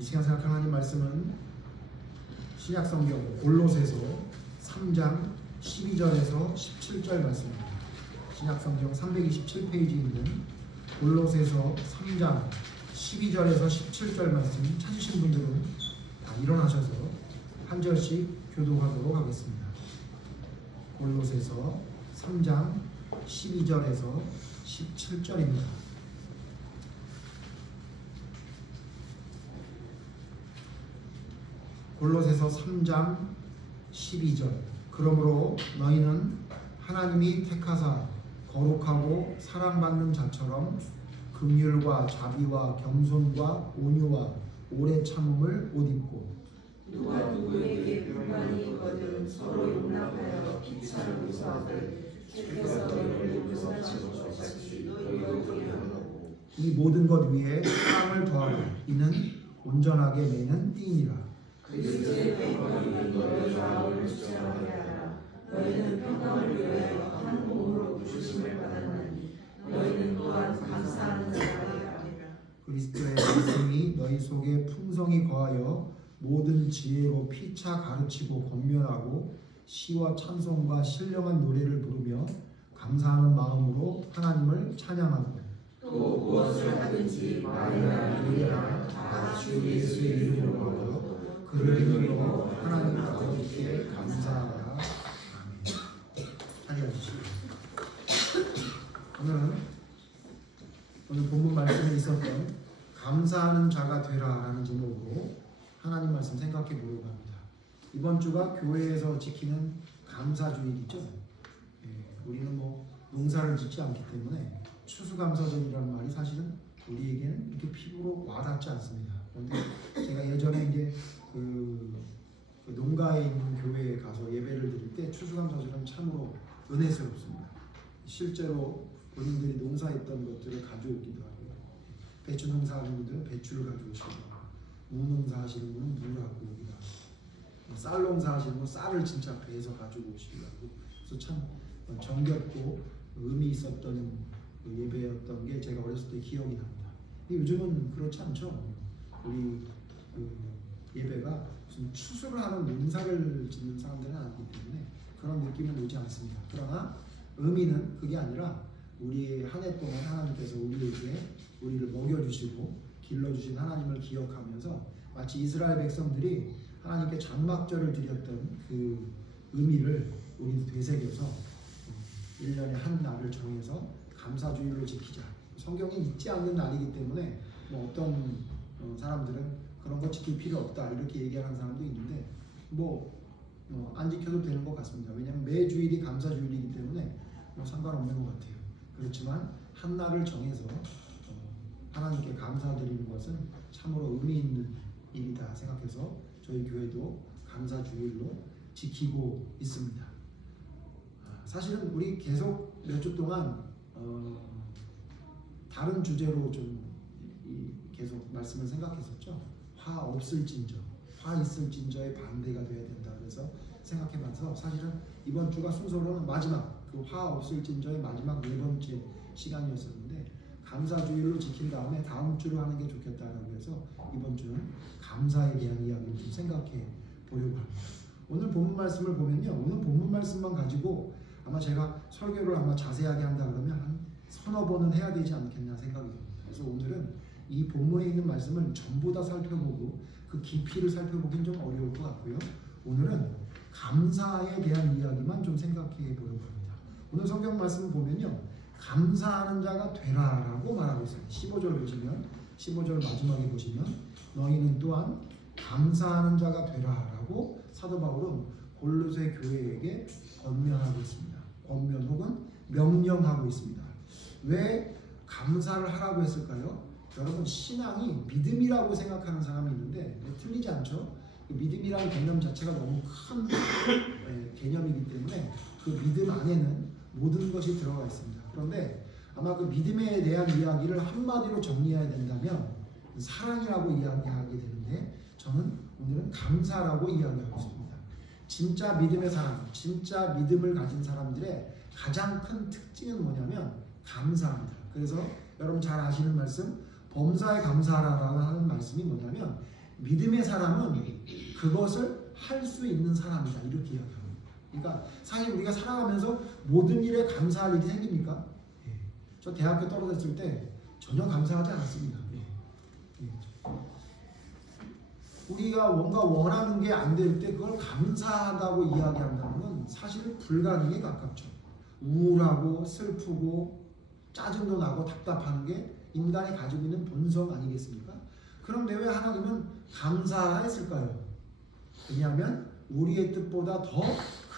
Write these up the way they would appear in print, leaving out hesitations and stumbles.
이 시간 생각할 하나님 말씀은 신약성경 골로새서 3장 12절에서 17절 말씀입니다. 신약성경 327페이지에 있는 골로새서 3장 12절에서 17절 말씀 찾으신 분들은 다 일어나셔서 한 절씩 교독하도록 하겠습니다. 골로새서 3장 12절에서 17절입니다. 골로새서 3장 12절. 그러므로 너희는 하나님이 택하사 거룩하고 사랑받는 자처럼 긍휼과 자비와 겸손과 온유와 오래 참음을 못 입고 누가 누구에게 불만이 있거든 서로 용납하여 피차를 무사하되 주께서 너희를 용서하신 것 같이 너희도 그리하고 이 모든 것 위에 사랑을 더하라. 이는 온전하게 매는 띠니라. 그리스도의 평강이 너희 마음을 주장하게 하라. 너희는 평강을 위하여 한 몸으로 부르심을 받았나니 너희는 또한 감사하는 자가 되라. 그리스도의 말씀이 너희 속에 풍성히 거하여 모든 지혜로 피차 가르치고 권면하고 시와 찬송과 신령한 노래를 부르며 감사하는 마음으로 하나님을 찬양하고 또 무엇을 하든지 말이나 일이나 다 주 예수의 이름으로 하고 그를 이루어 하나님 아버지께 감사하라. 아멘. 찬양하시죠. 오늘 본문 말씀에 있었던 감사하는 자가 되라라는 제목으로 하나님 말씀 생각해 보려고 합니다. 이번 주가 교회에서 지키는 감사주일이죠. 우리는 농사를 짓지 않기 때문에 추수감사절이라는 말이 사실은 우리에게는 이렇게 피부로 와닿지 않습니다. 그런데 제가 예전에 이제 그 농가에 있는 교회에 가서 예배를 드릴 때 추수감사절은 참으로 은혜스럽습니다. 실제로 본인들이 농사했던 것들을 가져오기도 하고요. 배추 농사하는 분들은 배추를 가져오시고, 무 농사하시는 분은 무를 갖고 오기도 하고, 쌀 농사하시는 분은 쌀을 진짜 배에서 가지고 오시기도 하고, 그래서 참 정겹고 의미 있었던 그 예배였던 게 제가 어렸을 때 기억이 납니다. 근데 요즘은 그렇지 않죠. 우리 예배가 무슨 추수를 하는 농사를 짓는 사람들은 아니기 때문에 그런 느낌은 오지 않습니다. 그러나 의미는 그게 아니라 우리의 한 해 동안 하나님께서 우리를 먹여주시고 길러주신 하나님을 기억하면서 마치 이스라엘 백성들이 하나님께 장막절을 드렸던 그 의미를 우리도 되새겨서 1년에 한 날을 정해서 감사주일로 지키자. 성경에 있지 않는 날이기 때문에 어떤 사람들은 그런 거 지킬 필요 없다 이렇게 얘기하는 사람도 있는데 안 지켜도 되는 것 같습니다. 왜냐하면 매 주일이 감사주일이기 때문에 상관없는 것 같아요. 그렇지만 한 날을 정해서 하나님께 감사드리는 것은 참으로 의미 있는 일이다 생각해서 저희 교회도 감사주일로 지키고 있습니다. 사실은 우리 계속 몇 주 동안 다른 주제로 좀 계속 말씀을 생각했었죠. 화 없을진저, 화 있을진저의 반대가 돼야 된다. 그래서 생각해봐서 사실은 이번 주가 순서로는 마지막 그 화 없을진저의 마지막 4번째 시간이었었는데 감사주일로 지킨 다음에 다음 주로 하는 게 좋겠다라고 해서 이번 주는 감사에 대한 이야기를 좀 생각해 보려고 합니다. 오늘 본문 말씀을 보면요, 오늘 본문 말씀만 가지고 아마 제가 설교를 아마 자세하게 한다 그러면 한 서너 번은 해야 되지 않겠나 생각이 듭니다. 그래서 오늘은 이 본문에 있는 말씀을 전부 다 살펴보고 그 깊이를 살펴보긴 좀 어려울 것 같고요. 오늘은 감사에 대한 이야기만 좀 생각해 보려고 합니다. 오늘 성경 말씀을 보면요, 감사하는 자가 되라라고 말하고 있어요. 15절 보시면, 15절 마지막에 보시면 너희는 또한 감사하는 자가 되라라고 사도 바울은 골로새 교회에게 권면하고 있습니다. 권면 혹은 명령하고 있습니다. 왜 감사를 하라고 했을까요? 여러분, 신앙이 믿음이라고 생각하는 사람이 있는데 틀리지 않죠? 그 믿음이라는 개념 자체가 너무 큰 개념이기 때문에 그 믿음 안에는 모든 것이 들어가 있습니다. 그런데 아마 그 믿음에 대한 이야기를 한마디로 정리해야 된다면 사랑이라고 이야기하게 되는데 저는 오늘은 감사라고 이야기하고 있습니다. 진짜 믿음의 사람, 진짜 믿음을 가진 사람들의 가장 큰 특징은 뭐냐면 감사합니다. 그래서 여러분 잘 아시는 말씀, 범사에 감사하라라고 하는 말씀이 뭐냐면 믿음의 사람은 그것을 할 수 있는 사람이다 이렇게 이야기합니다. 그러니까 사실 우리가 살아가면서 모든 일에 감사할 일이 생깁니까? 예. 저 대학교 떨어졌을 때 전혀 감사하지 않았습니다. 예. 예. 우리가 뭔가 원하는 게 안 될 때 그걸 감사하다고 이야기한다는 건 사실 불가능에 가깝죠. 우울하고 슬프고 짜증도 나고 답답한 게 인간이 가지고 있는 본성 아니겠습니까? 그런데 왜 하나님은 감사했을까요? 왜냐하면 우리의 뜻보다 더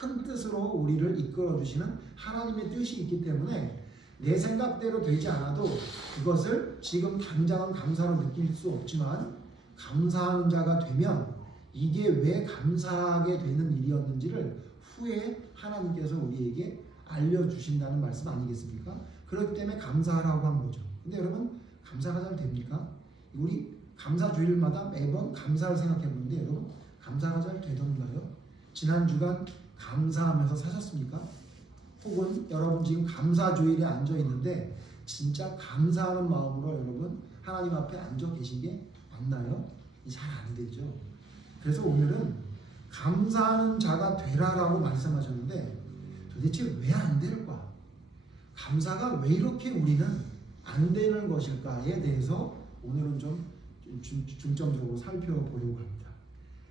큰 뜻으로 우리를 이끌어 주시는 하나님의 뜻이 있기 때문에 내 생각대로 되지 않아도 그것을 지금 당장은 감사로 느낄 수 없지만 감사하는 자가 되면 이게 왜 감사하게 되는 일이었는지를 후에 하나님께서 우리에게 알려주신다는 말씀 아니겠습니까? 그렇기 때문에 감사하라고 한 거죠. 근데 여러분 감사가 잘 됩니까? 우리 감사 주일마다 매번 감사를 생각해 보는데 여러분 감사가 잘 되던가요? 지난 주간 감사하면서 사셨습니까? 혹은 여러분 지금 감사 주일에 앉아 있는데 진짜 감사하는 마음으로 여러분 하나님 앞에 앉아 계신 게 맞나요? 잘 안 되죠. 그래서 오늘은 감사하는 자가 되라라고 말씀하셨는데 도대체 왜 안 될까? 감사가 왜 이렇게 우리는 안 되는 것일까에 대해서 오늘은 좀 중점적으로 살펴보려고 합니다.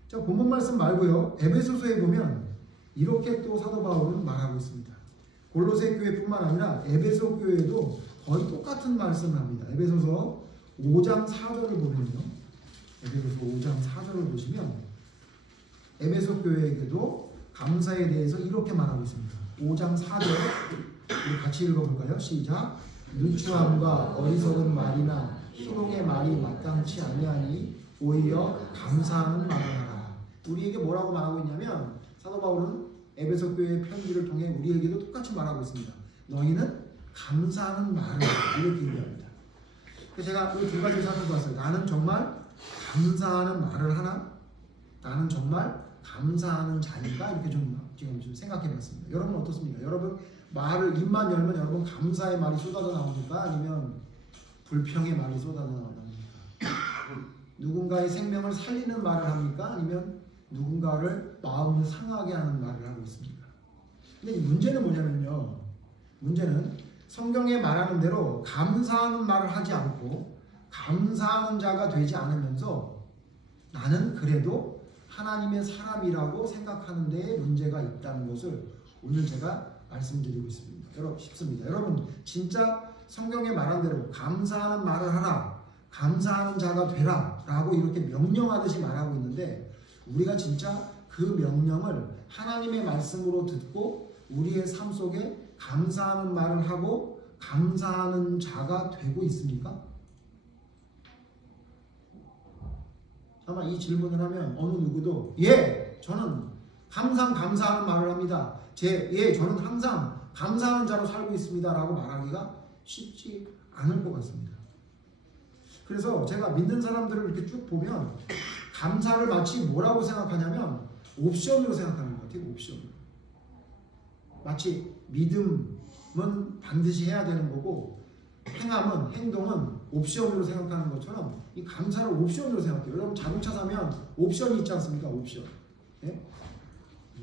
자, 본문 말씀 말고요. 에베소서에 보면 이렇게 또 사도 바울은 말하고 있습니다. 골로새 교회뿐만 아니라 에베소 교회에도 거의 똑같은 말씀을 합니다. 에베소서 5장 4절을 보면요. 에베소서 5장 4절을 보시면 에베소 교회에게도 감사에 대해서 이렇게 말하고 있습니다. 5장 4절 우리 같이 읽어볼까요? 시작. 누추함과 어리석은 말이나 희롱의 말이 마땅치 아니하니 오히려 감사하는 말을 하라. 우리에게 뭐라고 말하고 있냐면 사도 바울은 에베소 교회의 편지를 통해 우리에게도 똑같이 말하고 있습니다. 너희는 감사하는 말을 이렇게 얘기합니다. 그래서 제가 이 두 가지를 살펴봤어요. 나는 정말 감사하는 말을 하나? 나는 정말 감사하는 자인가? 이렇게 지금 생각해봤습니다. 여러분 어떻습니까? 여러분 말을 입만 열면 여러분 감사의 말이 쏟아져 나옵니까? 아니면 불평의 말이 쏟아져 나옵니까? 누군가의 생명을 살리는 말을 합니까? 아니면 누군가를 마음을 상하게 하는 말을 하고 있습니까? 근데 문제는 뭐냐면요. 문제는 성경에 말하는 대로 감사하는 말을 하지 않고 감사하는 자가 되지 않으면서 나는 그래도 하나님의 사람이라고 생각하는 데에 문제가 있다는 것을 오늘 제가 말씀드리고 싶습니다. 여러분 진짜 성경에 말한 대로 감사하는 말을 하라, 감사하는 자가 되라 라고 이렇게 명령하듯이 말하고 있는데 우리가 진짜 그 명령을 하나님의 말씀으로 듣고 우리의 삶 속에 감사하는 말을 하고 감사하는 자가 되고 있습니까? 아마 이 질문을 하면 어느 누구도 예, 저는 항상 감사하는 말을 합니다. 저는 항상 감사하는 자로 살고 있습니다 라고 말하기가 쉽지 않을 것 같습니다. 그래서 제가 믿는 사람들을 이렇게 쭉 보면 감사를 마치 뭐라고 생각하냐면 옵션으로 생각하는 것 같아요. 옵션으로. 마치 믿음은 반드시 해야 되는 거고 행동은 옵션으로 생각하는 것처럼 이 감사를 옵션으로 생각해요. 여러분 자동차 사면 옵션이 있지 않습니까? 옵션. 네?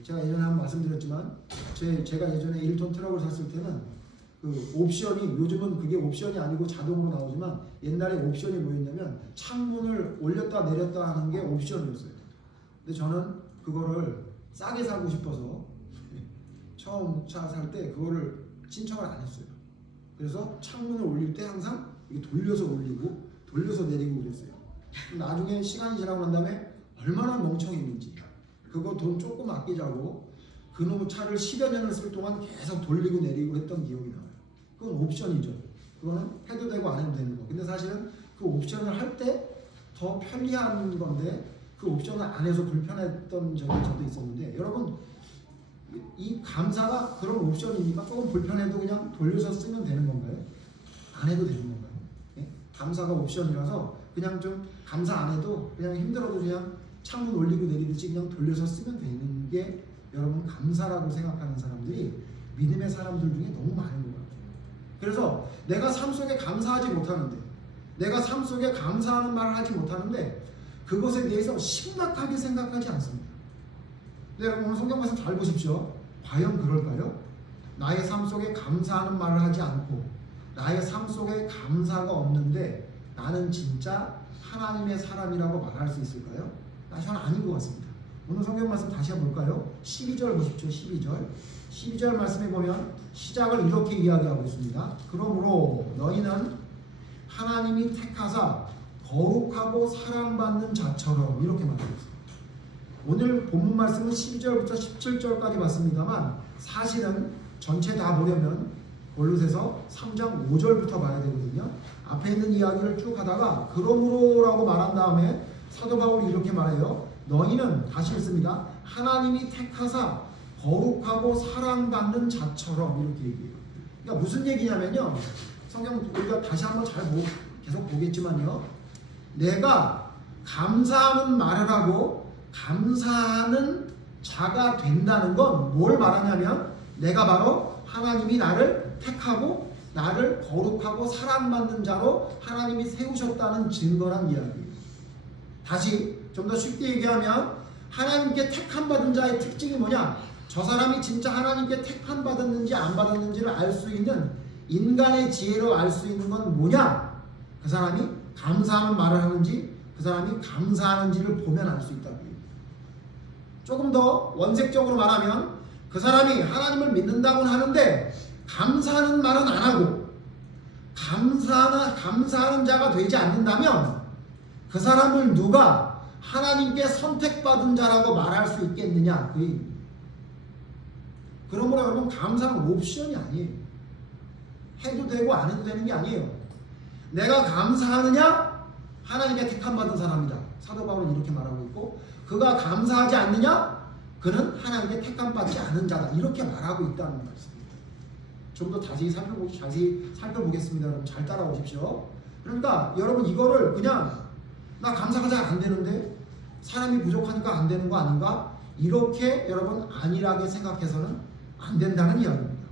제가 예전에 한번 말씀드렸지만 제가 예전에 1톤 트럭을 샀을 때는 그 옵션이 요즘은 그게 옵션이 아니고 자동으로 나오지만 옛날에 옵션이 뭐였냐면 창문을 올렸다 내렸다 하는 게 옵션이었어요. 근데 저는 그거를 싸게 사고 싶어서 처음 차 살 때 그거를 신청을 안 했어요. 그래서 창문을 올릴 때 항상 이게 돌려서 올리고 돌려서 내리고 그랬어요. 나중에 시간이 지나고 난 다음에 얼마나 멍청했는지 그거 돈 조금 아끼자고 그놈의 차를 10여 년을 쓸 동안 계속 돌리고 내리고 했던 기억이 나와요. 그건 옵션이죠. 그거는 해도 되고 안 해도 되는 거. 근데 사실은 그 옵션을 할 때 더 편리한 건데 그 옵션을 안 해서 불편했던 적이 저도 있었는데 여러분 이 감사가 그런 옵션이니까 조금 불편해도 그냥 돌려서 쓰면 되는 건가요? 안 해도 되는 건가요? 네? 감사가 옵션이라서 그냥 좀 감사 안 해도 그냥 힘들어도 그냥 창문 올리고 내리듯이 그냥 돌려서 쓰면 되는 게 여러분 감사라고 생각하는 사람들이 믿음의 사람들 중에 너무 많은 것 같아요. 그래서 내가 삶 속에 감사하지 못하는데 내가 삶 속에 감사하는 말을 하지 못하는데 그것에 대해서 심각하게 생각하지 않습니다. 네, 여러분 오늘 성경 말씀 잘 보십시오. 과연 그럴까요? 나의 삶 속에 감사하는 말을 하지 않고 나의 삶 속에 감사가 없는데 나는 진짜 하나님의 사람이라고 말할 수 있을까요? 저는 아닌 것 같습니다. 오늘 성경 말씀 다시 한번 볼까요? 12절 보십시오. 12절 말씀에 보면 시작을 이렇게 이야기하고 있습니다. 그러므로 너희는 하나님이 택하사 거룩하고 사랑받는 자처럼 이렇게 말하고 있습니다. 오늘 본문 말씀은 12절부터 17절까지 봤습니다만 사실은 전체 다 보려면 골로새서 3장 5절부터 봐야 되거든요. 앞에 있는 이야기를 쭉 하다가 그러므로라고 말한 다음에 사도 바울이 이렇게 말해요. 너희는 다시 읽습니다. 하나님이 택하사 거룩하고 사랑받는 자처럼 이렇게 얘기해요. 그러니까 무슨 얘기냐면요. 성경 우리가 다시 한번 계속 보겠지만요. 내가 감사하는 말을 하고 감사하는 자가 된다는 건 뭘 말하냐면 내가 바로 하나님이 나를 택하고 나를 거룩하고 사랑받는 자로 하나님이 세우셨다는 증거란 이야기예요. 다시 좀 더 쉽게 얘기하면 하나님께 택함 받은 자의 특징이 뭐냐? 저 사람이 진짜 하나님께 택함 받았는지 안 받았는지를 알 수 있는 인간의 지혜로 알 수 있는 건 뭐냐? 그 사람이 감사하는 말을 하는지 그 사람이 감사하는지를 보면 알 수 있다고 해요. 조금 더 원색적으로 말하면 그 사람이 하나님을 믿는다고는 하는데 감사하는 말은 안 하고 감사하는 자가 되지 않는다면 그 사람을 누가 하나님께 선택받은 자라고 말할 수 있겠느냐? 그 얘기입니다. 그러므로 여러분 감사는 옵션이 아니에요. 해도 되고 안 해도 되는 게 아니에요. 내가 감사하느냐? 하나님께 택함받은 사람이다. 사도 바울은 이렇게 말하고 있고 그가 감사하지 않느냐? 그는 하나님께 택함받지 않은 자다. 이렇게 말하고 있다는 말씀입니다. 좀 더 자세히 살펴보겠습니다. 여러분 잘 따라오십시오. 그러니까 여러분 이거를 그냥 나 감사가 잘 안 되는데 사람이 부족하니까 안 되는 거 아닌가? 이렇게 여러분 안일하게 생각해서는 안 된다는 이야기입니다.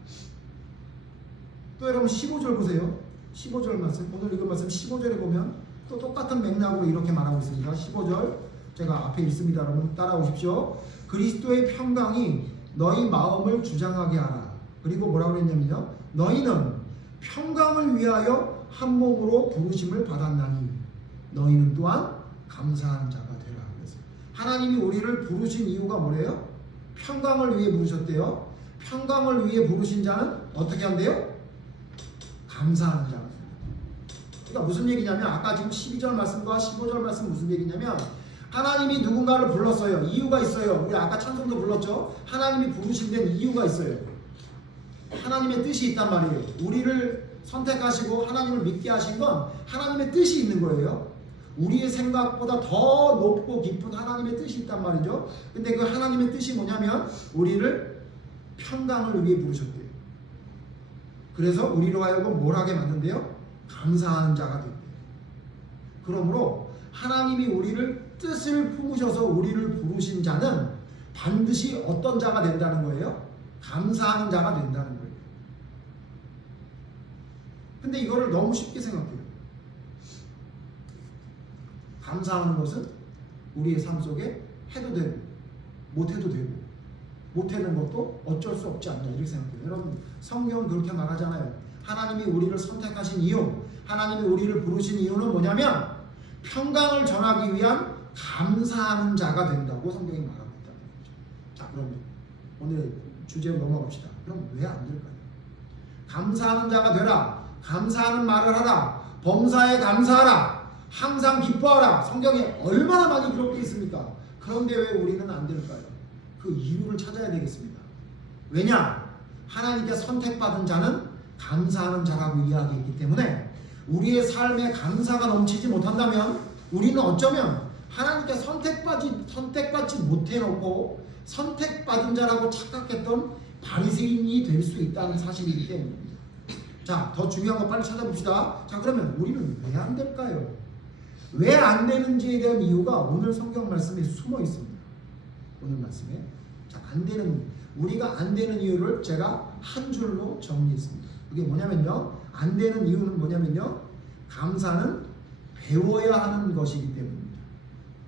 또 여러분 15절 보세요. 15절 말씀 오늘 읽은 말씀 15절에 보면 또 똑같은 맥락으로 이렇게 말하고 있습니다. 15절 제가 앞에 읽습니다. 여러분 따라오십시오. 그리스도의 평강이 너희 마음을 주장하게 하라. 그리고 뭐라고 그랬냐면요. 너희는 평강을 위하여 한 몸으로 부르심을 받았나니 너희는 또한 감사하는 자가 되라. 그래서 하나님이 우리를 부르신 이유가 뭐래요? 평강을 위해 부르셨대요. 평강을 위해 부르신 자는 어떻게 한대요? 감사하는 자가. 그러니까 무슨 얘기냐면 아까 지금 12절 말씀과 15절 말씀 무슨 얘기냐면 하나님이 누군가를 불렀어요. 이유가 있어요. 우리 아까 찬송도 불렀죠. 하나님이 부르신 데는 이유가 있어요. 하나님의 뜻이 있단 말이에요. 우리를 선택하시고 하나님을 믿게 하신 건 하나님의 뜻이 있는 거예요. 우리의 생각보다 더 높고 깊은 하나님의 뜻이 있단 말이죠. 근데 그 하나님의 뜻이 뭐냐면 우리를 평강을 위해 부르셨대요. 그래서 우리로 하여금 뭘 하게 만든대요? 감사하는 자가 된대요. 그러므로 하나님이 우리를 뜻을 품으셔서 우리를 부르신 자는 반드시 어떤 자가 된다는 거예요? 감사하는 자가 된다는 거예요. 근데 이거를 너무 쉽게 생각해요. 감사하는 것은 우리의 삶 속에 해도 되고 못해도 되고 못하는 것도 어쩔 수 없지 않냐 이렇게 생각해요. 여러분 성경은 그렇게 말하잖아요. 하나님이 우리를 선택하신 이유, 하나님이 우리를 부르신 이유는 뭐냐면 평강을 전하기 위한 감사하는 자가 된다고 성경이 말하고 있다는 거죠. 자 그러면 오늘 주제로 넘어갑시다. 그럼 왜 안 될까요? 감사하는 자가 되라. 감사하는 말을 하라. 범사에 감사하라. 항상 기뻐하라. 성경에 얼마나 많이 기록되어 있습니까? 그런데 왜 우리는 안 될까요? 그 이유를 찾아야 되겠습니다. 왜냐? 하나님께 선택받은 자는 감사하는 자라고 이야기했기 때문에 우리의 삶에 감사가 넘치지 못한다면 우리는 어쩌면 하나님께 선택받지 못해놓고 선택받은 자라고 착각했던 바리새인이 될 수 있다는 사실이기 때문입니다. 자, 더 중요한 거 빨리 찾아봅시다. 자, 그러면 우리는 왜 안 될까요? 왜 안 되는지에 대한 이유가 오늘 성경 말씀에 숨어 있습니다. 오늘 말씀에 자, 우리가 안 되는 이유를 제가 한 줄로 정리했습니다. 그게 뭐냐면요. 안 되는 이유는 뭐냐면요. 감사는 배워야 하는 것이기 때문입니다.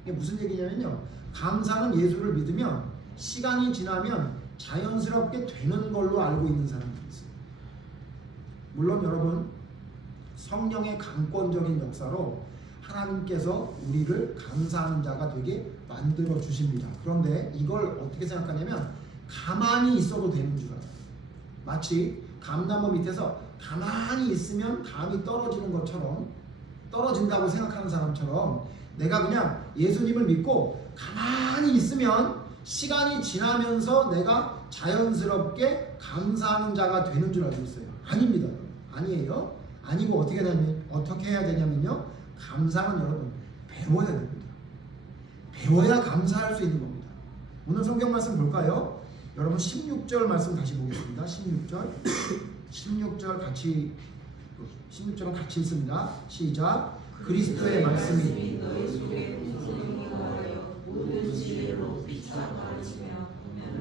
이게 무슨 얘기냐면요. 감사는 예수를 믿으면 시간이 지나면 자연스럽게 되는 걸로 알고 있는 사람들이 있어요. 물론 여러분 성령의 강권적인 역사로 하나님께서 우리를 감사하는 자가 되게 만들어 주십니다. 그런데 이걸 어떻게 생각하냐면 가만히 있어도 되는 줄 알아요. 마치 감나무 밑에서 가만히 있으면 감이 떨어지는 것처럼, 떨어진다고 생각하는 사람처럼 내가 그냥 예수님을 믿고 가만히 있으면 시간이 지나면서 내가 자연스럽게 감사하는 자가 되는 줄 알고 있어요. 아닙니다. 아니에요. 아니고 어떻게 해야 되냐면요. 감사는 여러분 배워야 됩니다. 배워야 감사할 수 있는 겁니다. 오늘 성경 말씀 볼까요? 여러분 16절 말씀 다시 보겠습니다. 16절은 같이 읽습니다. 시작. 그리스도의 말씀이 너희 속에 풍성히 거하여 모든 지혜로 피차 가르치며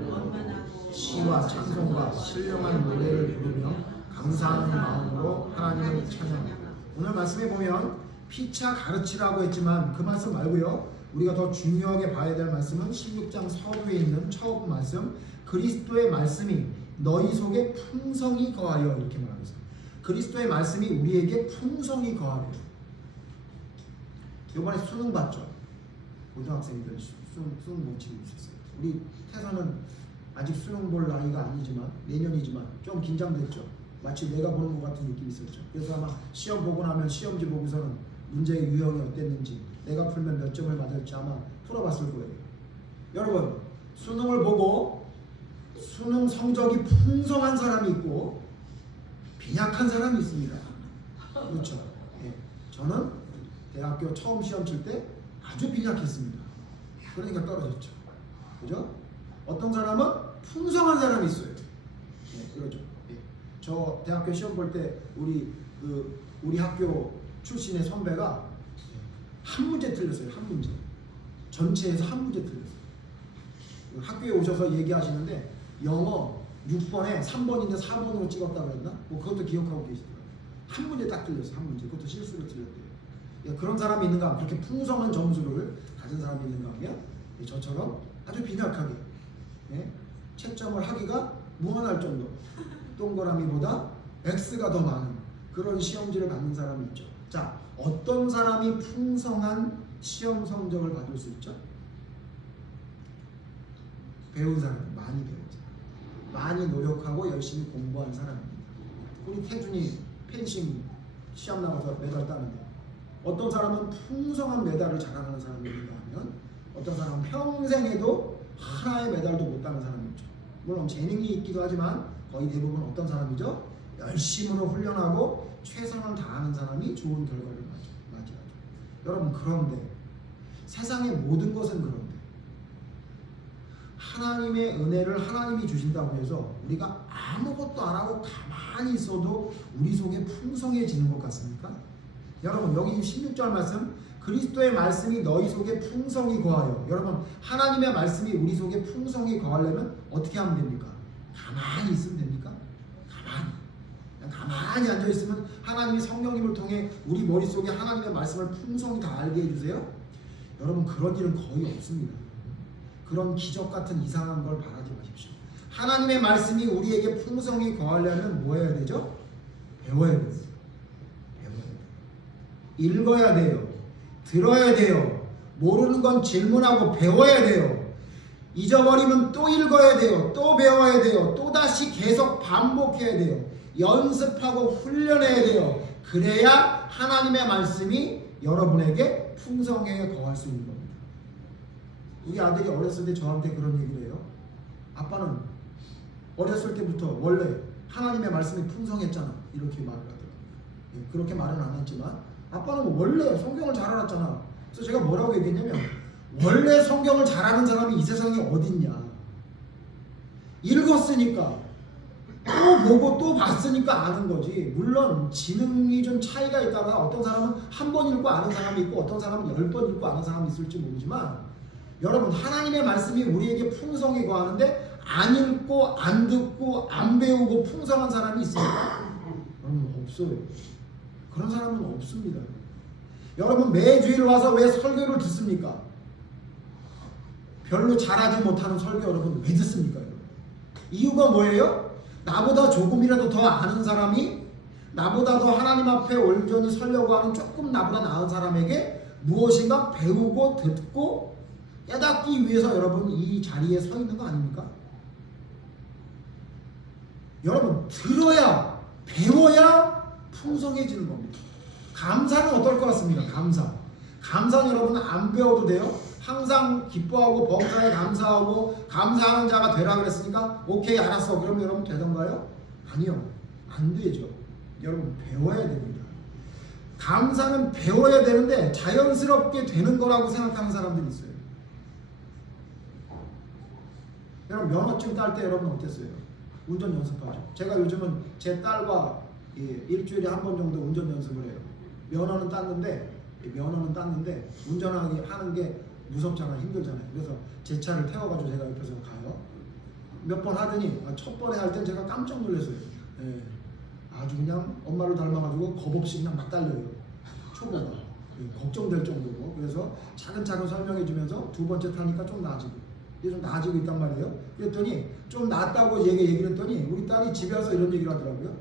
원만하고 시와 찬송과 신령한 노래를 부르며 감사하는 마음으로 하나님을 찬양합니다. 오늘 말씀에 보면 피차 가르치라고 했지만 그 말씀 말고요. 우리가 더 중요하게 봐야 될 말씀은 16장 서두에 있는 처음 말씀, 그리스도의 말씀이 너희 속에 풍성히 거하여, 이렇게 말하고 있어요. 그리스도의 말씀이 우리에게 풍성히 거하여. 이번에 수능 봤죠? 고등학생들 수능 못 치고 있었어요. 우리 태서는 아직 수능 볼 나이가 아니지만 내년이지만 좀 긴장됐죠. 마치 내가 보는 것 같은 느낌이 있었죠. 그래서 아마 시험 보고 나면 시험지 보고서는 문제의 유형이 어땠는지, 내가 풀면 몇 점을 받을지 아마 풀어봤을 거예요. 여러분, 수능을 보고 수능 성적이 풍성한 사람이 있고 빈약한 사람이 있습니다. 그렇죠? 예. 저는 대학교 처음 시험 칠 때 아주 빈약했습니다. 그러니까 떨어졌죠. 그죠? 어떤 사람은 풍성한 사람이 있어요. 예, 그러죠. 예. 저 대학교 시험 볼 때 우리 학교 출신의 선배가 한 문제 틀렸어요. 한 문제. 전체에서 한 문제 틀렸어요. 학교에 오셔서 얘기하시는데 영어 6번에 3번인데 4번으로 찍었다고 했나? 뭐 그것도 기억하고 계시더라고요. 한 문제 딱 틀렸어요. 한 문제. 그것도 실수로 틀렸대요. 그런 사람이 있는가 하면, 그렇게 풍성한 점수를 가진 사람이 있는가 하면 저처럼 아주 빈약하게, 예? 채점을 하기가 무한할 정도, 동그라미보다 X가 더 많은 그런 시험지를 받는 사람이 있죠. 자, 어떤 사람이 풍성한 시험 성적을 받을 수 있죠? 배운 사람, 많이 배운 사람, 많이 노력하고 열심히 공부한 사람입니다. 우리 태준이 펜싱 시합 나가서 메달 따는데 어떤 사람은 풍성한 메달을 자랑하는 사람이 있는가 하면 어떤 사람은 평생에도 하나의 메달도 못 따는 사람이 있죠. 물론 재능이 있기도 하지만 거의 대부분 어떤 사람이죠? 열심으로 훈련하고 최선을 다하는 사람이 좋은 결과를 맞이하죠. 여러분, 그런데 세상의 모든 것은 그런데 하나님의 은혜를 하나님이 주신다고 해서 우리가 아무것도 안 하고 가만히 있어도 우리 속에 풍성해지는 것 같습니까? 여러분, 여기 16절 말씀, 그리스도의 말씀이 너희 속에 풍성히 거하여. 여러분, 하나님의 말씀이 우리 속에 풍성히 거하려면 어떻게 하면 됩니까? 가만히 있으면 됩니까? 가만히 앉아 있으면 하나님이 성령님을 통해 우리 머릿속에 하나님의 말씀을 풍성히 다 알게 해주세요? 여러분, 그런 일은 거의 없습니다. 그런 기적 같은 이상한 걸 바라지 마십시오. 하나님의 말씀이 우리에게 풍성히 거하려면 뭐 해야 되죠? 배워야 돼요. 읽어야 돼요. 들어야 돼요. 모르는 건 질문하고 배워야 돼요. 잊어버리면 또 읽어야 돼요. 또 배워야 돼요. 또 다시 계속 반복해야 돼요. 연습하고 훈련해야 돼요. 그래야 하나님의 말씀이 여러분에게 풍성하게 거할 수 있는 겁니다. 우리 아들이 어렸을 때 저한테 그런 얘기를 해요. 아빠는 어렸을 때부터 원래 하나님의 말씀이 풍성했잖아, 이렇게 말을 하더라고요. 그렇게 말은 안 했지만 아빠는 원래 성경을 잘 알았잖아. 그래서 제가 뭐라고 얘기했냐면, 원래 성경을 잘 아는 사람이 이 세상에 어딨냐. 읽었으니까, 또 보고 또 봤으니까 아는 거지. 물론 지능이 좀 차이가 있다가 어떤 사람은 한 번 읽고 아는 사람이 있고 어떤 사람은 10번 읽고 아는 사람이 있을지 모르지만, 여러분, 하나님의 말씀이 우리에게 풍성히 거하는데 안 읽고 안 듣고 안 배우고 풍성한 사람이 있습니까? 여러분, 없어요. 그런 사람은 없습니다. 여러분, 매주일 와서 왜 설교를 듣습니까? 별로 잘하지 못하는 설교 여러분 왜 듣습니까? 여러분? 이유가 뭐예요? 나보다 조금이라도 더 아는 사람이 나보다 더 하나님 앞에 온전히 서려고 하는 조금 나보다 나은 사람에게 무엇인가 배우고 듣고 깨닫기 위해서 여러분 이 자리에 서 있는 거 아닙니까? 여러분 들어야 배워야 풍성해지는 겁니다. 감사는 어떨 것 같습니다. 감사는 여러분 안 배워도 돼요. 항상 기뻐하고 범사에 감사하고 감사하는 자가 되라 그랬으니까 오케이 알았어 그럼 여러분 되던가요? 아니요 안 되죠. 여러분 배워야 됩니다. 감사는 배워야 되는데 자연스럽게 되는 거라고 생각하는 사람들이 있어요. 여러분 면허증 딸 때 여러분 어땠어요? 운전 연습하죠. 제가 요즘은 제 딸과 일주일에 한 번 정도 운전 연습을 해요. 면허는 땄는데 운전하기 하는 게 무섭잖아요. 힘들잖아요. 그래서 제 차를 태워가지고 제가 옆에서 가요. 몇 번 하더니 첫 번에 할 땐 제가 깜짝 놀랐어요. 예. 아주 그냥 엄마를 닮아가지고 겁없이 그냥 막 달려요. 초보가 걱정될 정도고. 그래서 차근차근 설명해주면서 두 번째 타니까 좀 나아지고 이게 좀 나아지고 있단 말이에요. 그랬더니 좀 낫다고 얘기를 했더니 우리 딸이 집에 와서 이런 얘기를 하더라고요.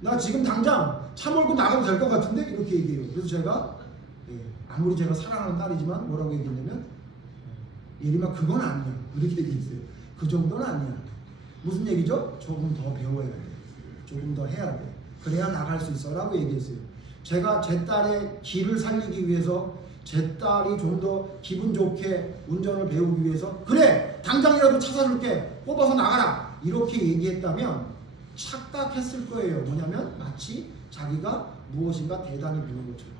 나 지금 당장 차 몰고 나가도 될 것 같은데 이렇게 얘기해요. 그래서 제가 아무리 제가 사랑하는 딸이지만 뭐라고 얘기했냐면 예림아 그건 아니야 이렇게 얘기했어요. 그 정도는 아니야. 무슨 얘기죠? 조금 더 배워야 돼. 조금 더 해야 돼. 그래야 나갈 수 있어 라고 얘기했어요. 제가 제 딸의 기를 살리기 위해서 제 딸이 좀 더 기분 좋게 운전을 배우기 위해서 그래 당장이라도 차 사줄게 뽑아서 나가라 이렇게 얘기했다면 착각했을 거예요. 뭐냐면 마치 자기가 무엇인가 대단히 배운 것처럼.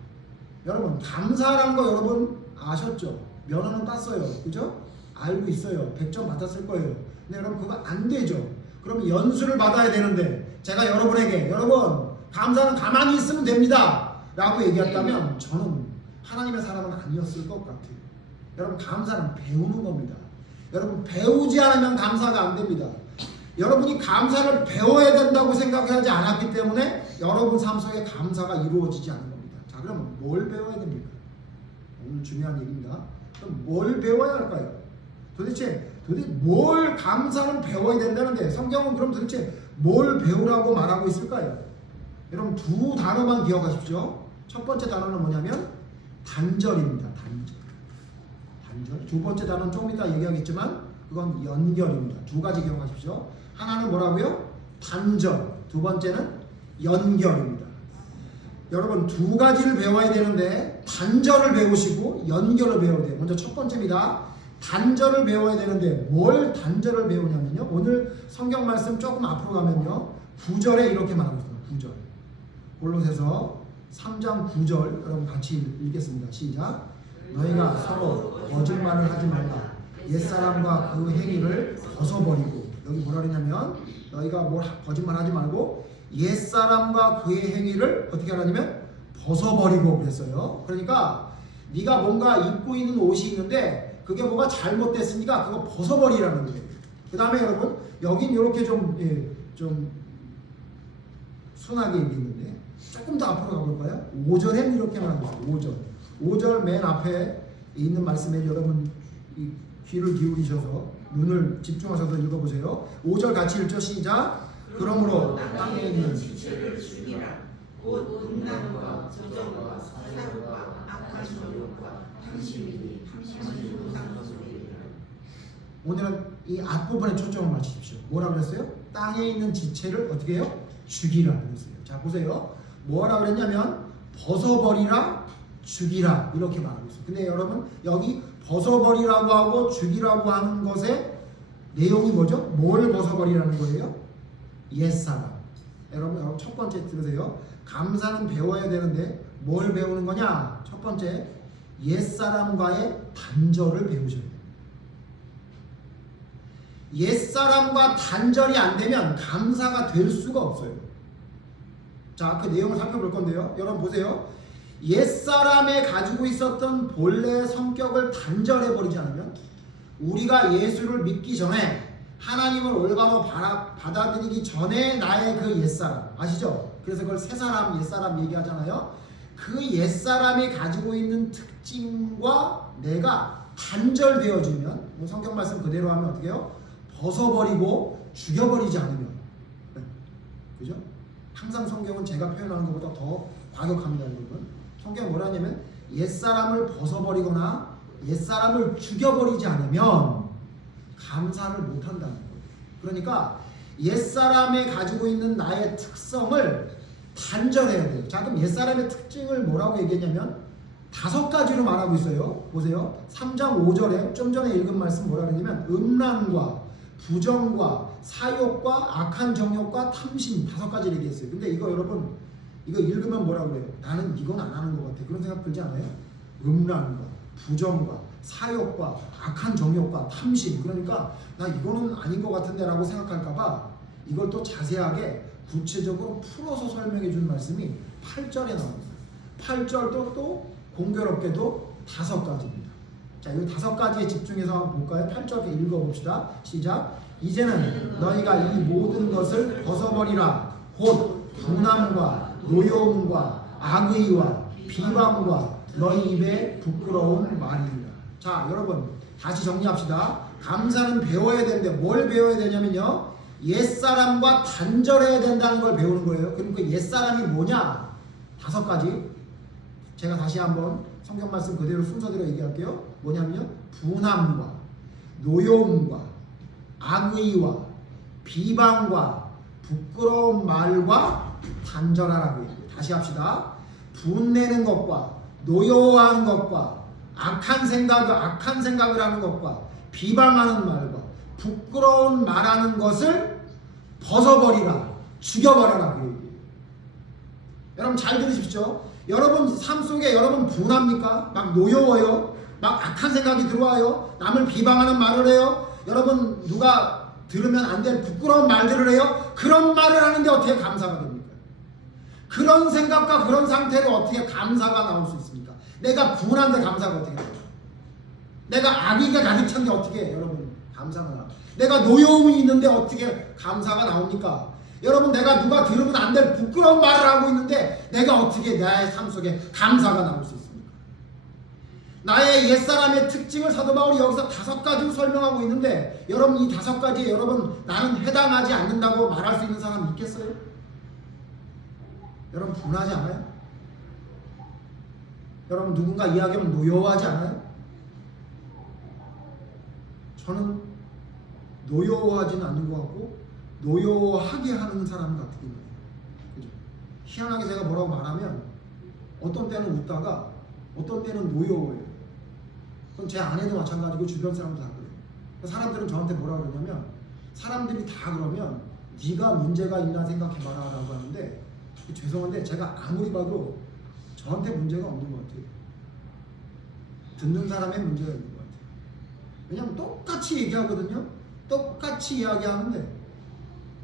여러분 감사라는 거 여러분 아셨죠? 면허는 땄어요. 그죠? 알고 있어요. 100점 받았을 거예요. 근데 여러분 그거 안 되죠. 그러면 연수를 받아야 되는데 제가 여러분에게 여러분 감사는 가만히 있으면 됩니다 라고 얘기했다면 저는 하나님의 사람은 아니었을 것 같아요. 여러분 감사는 배우는 겁니다. 여러분 배우지 않으면 감사가 안 됩니다. 여러분이 감사를 배워야 된다고 생각하지 않았기 때문에 여러분 삶 속에 감사가 이루어지지 않는 겁니다. 자 그럼 뭘 배워야 됩니까? 오늘 중요한 얘기입니다. 그럼 뭘 배워야 할까요? 도대체 뭘 감사는 배워야 된다는데 성경은 그럼 도대체 뭘 배우라고 말하고 있을까요? 여러분 두 단어만 기억하십시오. 첫 번째 단어는 뭐냐면 단절입니다. 단절. 두 번째 단어는 조금 이따 얘기하겠지만 그건 연결입니다. 두 가지 기억하십시오. 하나는 뭐라고요? 단절. 두 번째는 연결입니다. 여러분 두 가지를 배워야 되는데 단절을 배우시고 연결을 배워야 돼요. 먼저 첫 번째입니다. 단절을 배워야 되는데 뭘 단절을 배우냐면요. 오늘 성경 말씀 조금 앞으로 가면요. 9절에 이렇게 말하고 있습니다. 9절. 골로새서 3장 9절 여러분 같이 읽겠습니다. 시작. 너희가 서로 거짓말을 하지 말라. 옛사람과 그 행위를 벗어버리고 여기 뭐라 그러냐면 너희가 거짓말 하지 말고 옛사람과 그의 행위를 어떻게 하냐면 벗어버리고 그랬어요. 그러니까 네가 뭔가 입고 있는 옷이 있는데 그게 뭐가 잘못됐으니까 그거 벗어버리라는 거예요. 그 다음에 여러분 여긴 이렇게 좀 순하게 얘기했는데 조금 더 앞으로 가볼까요? 5절엔 이렇게 말하고 있어요. 5절 맨 앞에 있는 말씀에 여러분 귀를 기울이셔서 눈을 집중하셔서 읽어보세요. 5절 같이 읽죠. 시작. 그러므로 땅에 있는 지체를 죽이라. 곧 음란과 저정과 사욕과 악한 정욕과 탐심이니 탐심은 항상 거스리리라. 오늘은 이 앞부분에 초점을 맞추십시오. 뭐라고 그랬어요? 땅에 있는 지체를 어떻게 해요? 죽이라 그랬어요. 자 보세요. 뭐라 그랬냐면 벗어버리라, 죽이라 이렇게 말하고 있어요. 근데 여러분 여기 벗어버리라고 하고 죽이라고 하는 것의 내용이 뭐죠? 뭘 벗어버리라는 거예요? 옛사람. 여러분 첫 번째 들으세요. 감사는 배워야 되는데 뭘 배우는 거냐? 첫 번째 옛사람과의 단절을 배우셔야 돼요. 옛사람과 단절이 안 되면 감사가 될 수가 없어요. 자, 그 내용을 살펴볼 건데요. 여러분 보세요. 옛사람에 가지고 있었던 본래 성격을 단절해버리지 않으면 우리가 예수를 믿기 전에 하나님을 올바로 받아들이기 전에 나의 그 옛사람 아시죠? 그래서 그걸 새사람 옛사람 얘기하잖아요. 그 옛사람이 가지고 있는 특징과 내가 단절되어지면, 뭐 성경 말씀 그대로 하면 어떻게 해요? 벗어버리고 죽여버리지 않으면. 네. 그죠? 항상 성경은 제가 표현하는 것보다 더 과격합니다, 여러분. 성경이 뭐라 하냐면 옛사람을 벗어버리거나 옛사람을 죽여버리지 않으면 감사를 못한다는 거예요. 그러니까 옛사람에 가지고 있는 나의 특성을 단절해야 돼요. 자, 그럼 옛사람의 특징을 뭐라고 얘기했냐면 5가지로 말하고 있어요. 보세요. 3장 5절에 좀 전에 읽은 말씀 뭐라 그러냐면 음란과 부정과 사욕과 악한 정욕과 탐심 5가지를 얘기했어요. 근데 이거 여러분 이거 읽으면 뭐라 그래요? 나는 이건 안 하는 것 같아. 그런 생각 들지 않아요? 음란과 부정과 사욕과 악한 정욕과 탐심. 그러니까 나 이거는 아닌 것 같은데 라고 생각할까봐 이걸 또 자세하게 구체적으로 풀어서 설명해 준 말씀이 8절에 나옵니다. 8절도 또 공교롭게도 5가지입니다. 자, 이 5가지에 집중해서 한번 볼까요? 8절 읽어봅시다. 시작. 이제는 너희가 이 모든 것을 벗어버리라. 곧 분함과 노여움과 악의와 비방과 너희 입에 부끄러운 말이니라. 자, 여러분 다시 정리합시다. 감사는 배워야 되는데 뭘 배워야 되냐면요, 옛사람과 단절해야 된다는 걸 배우는 거예요. 그럼 그 옛사람이 뭐냐? 5가지. 제가 다시 한번 성경 말씀 그대로 순서대로 얘기할게요. 뭐냐면요, 분함과 노여움과 악의와 비방과 부끄러운 말과 단절하라고 얘기해요. 다시 합시다. 분내는 것과 노여워하는 것과 악한 생각을 하는 것과 비방하는 말과 부끄러운 말하는 것을 벗어버리라, 죽여버려라 그 얘기예요. 여러분 잘 들으십시오. 여러분 삶 속에 여러분 분합니까? 막 노여워요? 막 악한 생각이 들어와요? 남을 비방하는 말을 해요? 여러분 누가 들으면 안 될 부끄러운 말들을 해요? 그런 말을 하는데 어떻게 감사가 됩니까? 그런 생각과 그런 상태로 어떻게 감사가 나올 수 있습니까? 내가 분한데 감사가 어떻게 돼요? 내가 악의가 가득 찬 게 어떻게 여러분 감사가 나와? 내가 노여움이 있는데 어떻게 감사가 나옵니까? 여러분 내가 누가 들으면 안 될 부끄러운 말을 하고 있는데 내가 어떻게 나의 삶 속에 감사가 나올 수 있습니까? 나의 옛사람의 특징을 사도 바울이 여기서 5가지로 설명하고 있는데 여러분 이 5가지에 여러분 나는 해당하지 않는다고 말할 수 있는 사람 있겠어요? 여러분 분하지 않아요? 여러분 누군가 이야기하면 노여워하지 않아요? 저는 노여워하지는 않는 것 같고 노여워하게 하는 사람 같은 거예요. 그죠? 희한하게 제가 뭐라고 말하면 어떤 때는 웃다가 어떤 때는 노여워해요. 그건 제 아내도 마찬가지고 주변 사람도 다 그래요. 사람들은 저한테 뭐라 그러냐면 사람들이 다 그러면 네가 문제가 있나 생각해봐라 라고 하는데 죄송한데 제가 아무리 봐도 저한테 문제가 없는 것 같아요. 듣는 사람의 문제가 있는 것 같아요. 왜냐면 똑같이 얘기하거든요. 똑같이 이야기하는데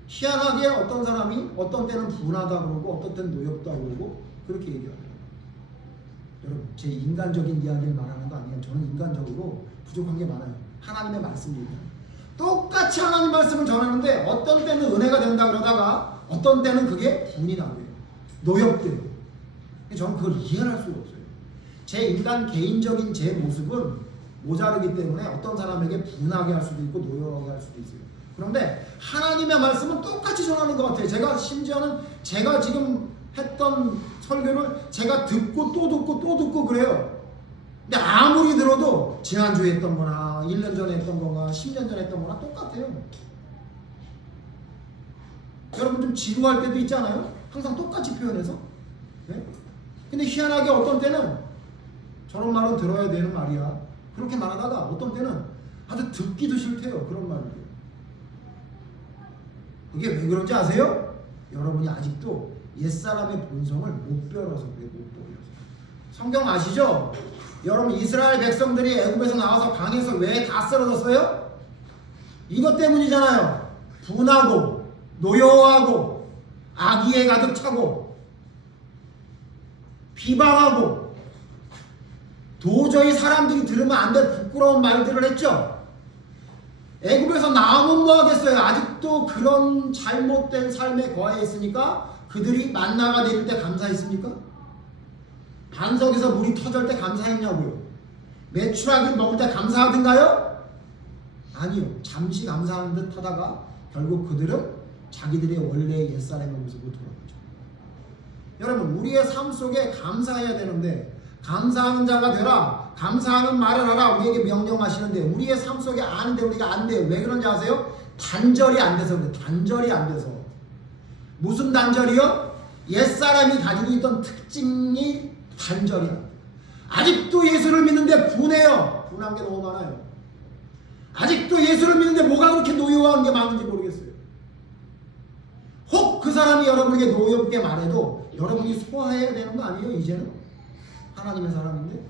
희한하게 어떤 사람이 어떤 때는 분하다 그러고 어떤 때는 노엽다 그러고 그렇게 얘기하더라고요. 여러분 제 인간적인 이야기를 말하는 거 아니에요. 저는 인간적으로 부족한 게 많아요. 하나님의 말씀 얘기해요. 똑같이 하나님 말씀을 전하는데 어떤 때는 은혜가 된다 그러다가 어떤 때는 그게 분이 나고요. 노엽대요. 저는 그걸 이해할 수가 없어요. 제 인간 개인적인 제 모습은 모자르기 때문에 어떤 사람에게 분하게 할 수도 있고 노여하게 할 수도 있어요. 그런데 하나님의 말씀은 똑같이 전하는 것 같아요. 제가 심지어는 제가 지금 했던 설교를 제가 듣고 또 듣고 또 듣고 그래요. 근데 아무리 들어도 지난주에 했던 거나 1년 전에 했던 거나 10년 전에 했던 거나 똑같아요. 여러분 좀 지루할 때도 있잖아요. 항상 똑같이 표현해서. 네? 근데 희한하게 어떤 때는 저런 말은 들어야 되는 말이야. 그렇게 말하다가 어떤 때는 아주 듣기도 싫대요. 그런 말을. 그게 왜 그런지 아세요? 여러분이 아직도 옛사람의 본성을 못 배워서 그래요. 못 배워서. 성경 아시죠? 여러분 이스라엘 백성들이 애굽에서 나와서 강에서 왜 다 쓰러졌어요? 이것 때문이잖아요. 분하고 노여워하고 악의에 가득 차고 비방하고 도저히 사람들이 들으면 안 될 부끄러운 말들을 했죠. 애굽에서 나오면 뭐 하겠어요? 아직도 그런 잘못된 삶에 거해 있으니까 그들이 만나가 내릴 때 감사했습니까? 반석에서 물이 터질 때 감사했냐고요. 메추라기를 먹을 때 감사하던가요? 아니요. 잠시 감사하는 듯 하다가 결국 그들은 자기들의 원래의 옛사람의 모습으로 돌아가죠. 여러분, 우리의 삶 속에 감사해야 되는데, 감사하는 자가 되라, 감사하는 말을 하라 우리에게 명령하시는데 우리의 삶 속에 아는데 우리가 안 돼요. 왜 그런지 아세요? 단절이 안 돼서 그래요. 단절이 안 돼서. 무슨 단절이요? 옛사람이 가지고 있던 특징이 단절이 안 돼요. 아직도 예수를 믿는데 분해요. 분한 게 너무 많아요. 아직도 예수를 믿는데 뭐가 그렇게 노여워한 게 많은지 모르겠어요. 혹 그 사람이 여러분에게 노엽게 말해도 여러분이 소화해야 되는 거 아니에요? 이제는 하나님의 사람인데,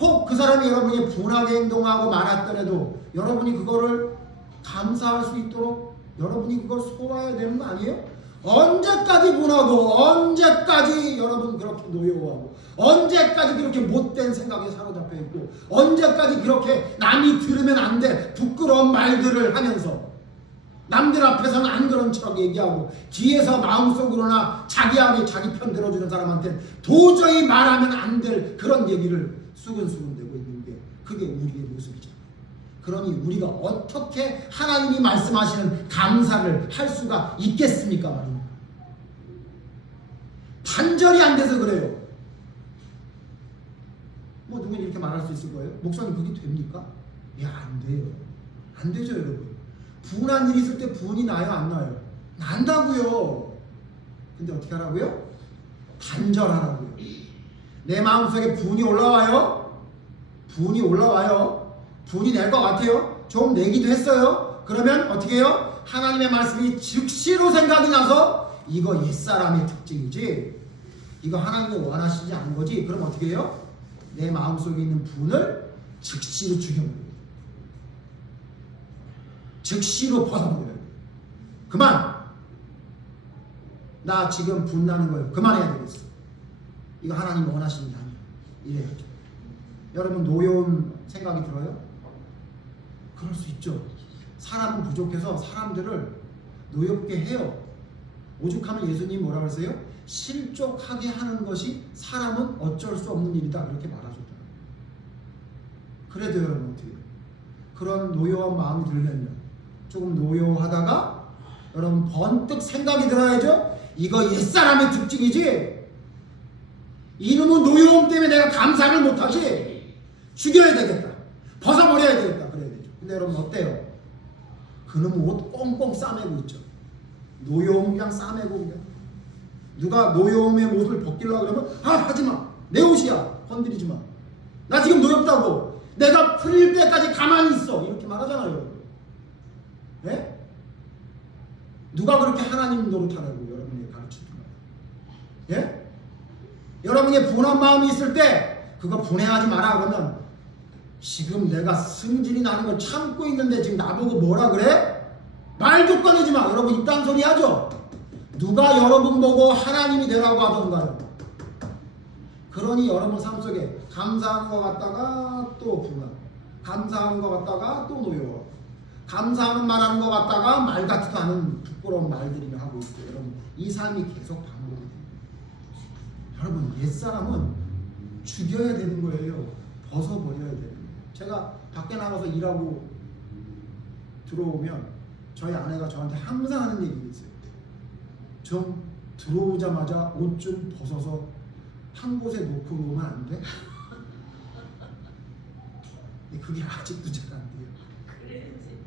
혹 그 사람이 여러분이 분하게 행동하고 말았더라도 여러분이 그거를 감사할 수 있도록 여러분이 그걸 소화해야 되는 거 아니에요? 언제까지 분하고 언제까지 여러분 그렇게 노여워하고 언제까지 그렇게 못된 생각에 사로잡혀 있고 언제까지 그렇게 남이 들으면 안 돼 부끄러운 말들을 하면서 남들 앞에서는 안 그런 척 얘기하고 뒤에서 마음속으로나 자기에게 자기 편 들어주는 사람한테 도저히 말하면 안 될 그런 얘기를 수근수근 대고 있는 게 그게 우리의 모습이죠. 그러니 우리가 어떻게 하나님이 말씀하시는 감사를 할 수가 있겠습니까 말입니다. 단절이 안 돼서 그래요. 뭐 누구는 이렇게 말할 수 있을 거예요. 목사님 그게 됩니까? 예, 안 돼요. 안 되죠 여러분. 분한 일이 있을 때 분이 나요 안 나요? 난다고요. 근데 어떻게 하라고요? 단절하라고요. 내 마음속에 분이 올라와요. 분이 올라와요. 분이 낼 것 같아요. 좀 내기도 했어요. 그러면 어떻게 해요? 하나님의 말씀이 즉시로 생각이 나서 이거 옛사람의 특징이지 이거 하나님이 원하시지 않은 거지. 그럼 어떻게 해요? 내 마음속에 있는 분을 즉시로 죽여버려요. 즉시로 벗어버려요. 그만! 나 지금 분나는 거예요. 그만해야 되겠어. 이거 하나님 원하시는 게 아니에요. 이래야죠. 여러분 노여운 생각이 들어요? 그럴 수 있죠. 사람은 부족해서 사람들을 노엽게 해요. 오죽하면 예수님 뭐라 그랬어요? 실족하게 하는 것이 사람은 어쩔 수 없는 일이다. 그렇게 말하셨잖아요. 그래도 여러분 어떻게 해요? 그런 노여운 마음이 들면요. 조금 노여하다가 여러분 번뜩 생각이 들어야죠. 이거 옛사람의 특징이지. 이놈의 노여움 때문에 내가 감사를 못하지. 죽여야 되겠다. 벗어버려야 되겠다. 그래야 되죠. 근데 여러분 어때요? 그놈 옷 꽁꽁 싸매고 있죠. 노여움 그냥 싸매고 그냥. 누가 노여움의 옷을 벗기려고 그러면 하지마. 내 옷이야. 건드리지 마. 나 지금 노엽다고. 내가 풀릴 때까지 가만히 있어. 이렇게 말하잖아요. 여러분. 네? 누가 그렇게 하나님 노릇하라고 여러분에게 가르쳐줍니까? 예? 여러분의 분한 마음이 있을 때 그거 분해하지 마라 그러면 지금 내가 승질이 나는 걸 참고 있는데 지금 나보고 뭐라 그래? 말도 꺼내지 마. 여러분 이딴 소리 하죠? 누가 여러분 보고 하나님이 되라고 하던가요? 그러니 여러분 삶 속에 감사하는 것 같다가 또 분한, 감사하는 것 같다가 또 노여워, 감사하는 말하는 것 같다가 말 같지도 않은 부끄러운 말들이며 하고 있고 여러분 이 삶이 계속 반복이 됩니다. 여러분 옛사람은 죽여야 되는 거예요. 벗어버려야 되는 거예요. 제가 밖에 나가서 일하고 들어오면 저희 아내가 저한테 항상 하는 얘기가 있어요. 좀 들어오자마자 옷 좀 벗어서 한 곳에 놓고 놓으면 안 돼? 그게 아직도 잘 안 돼요.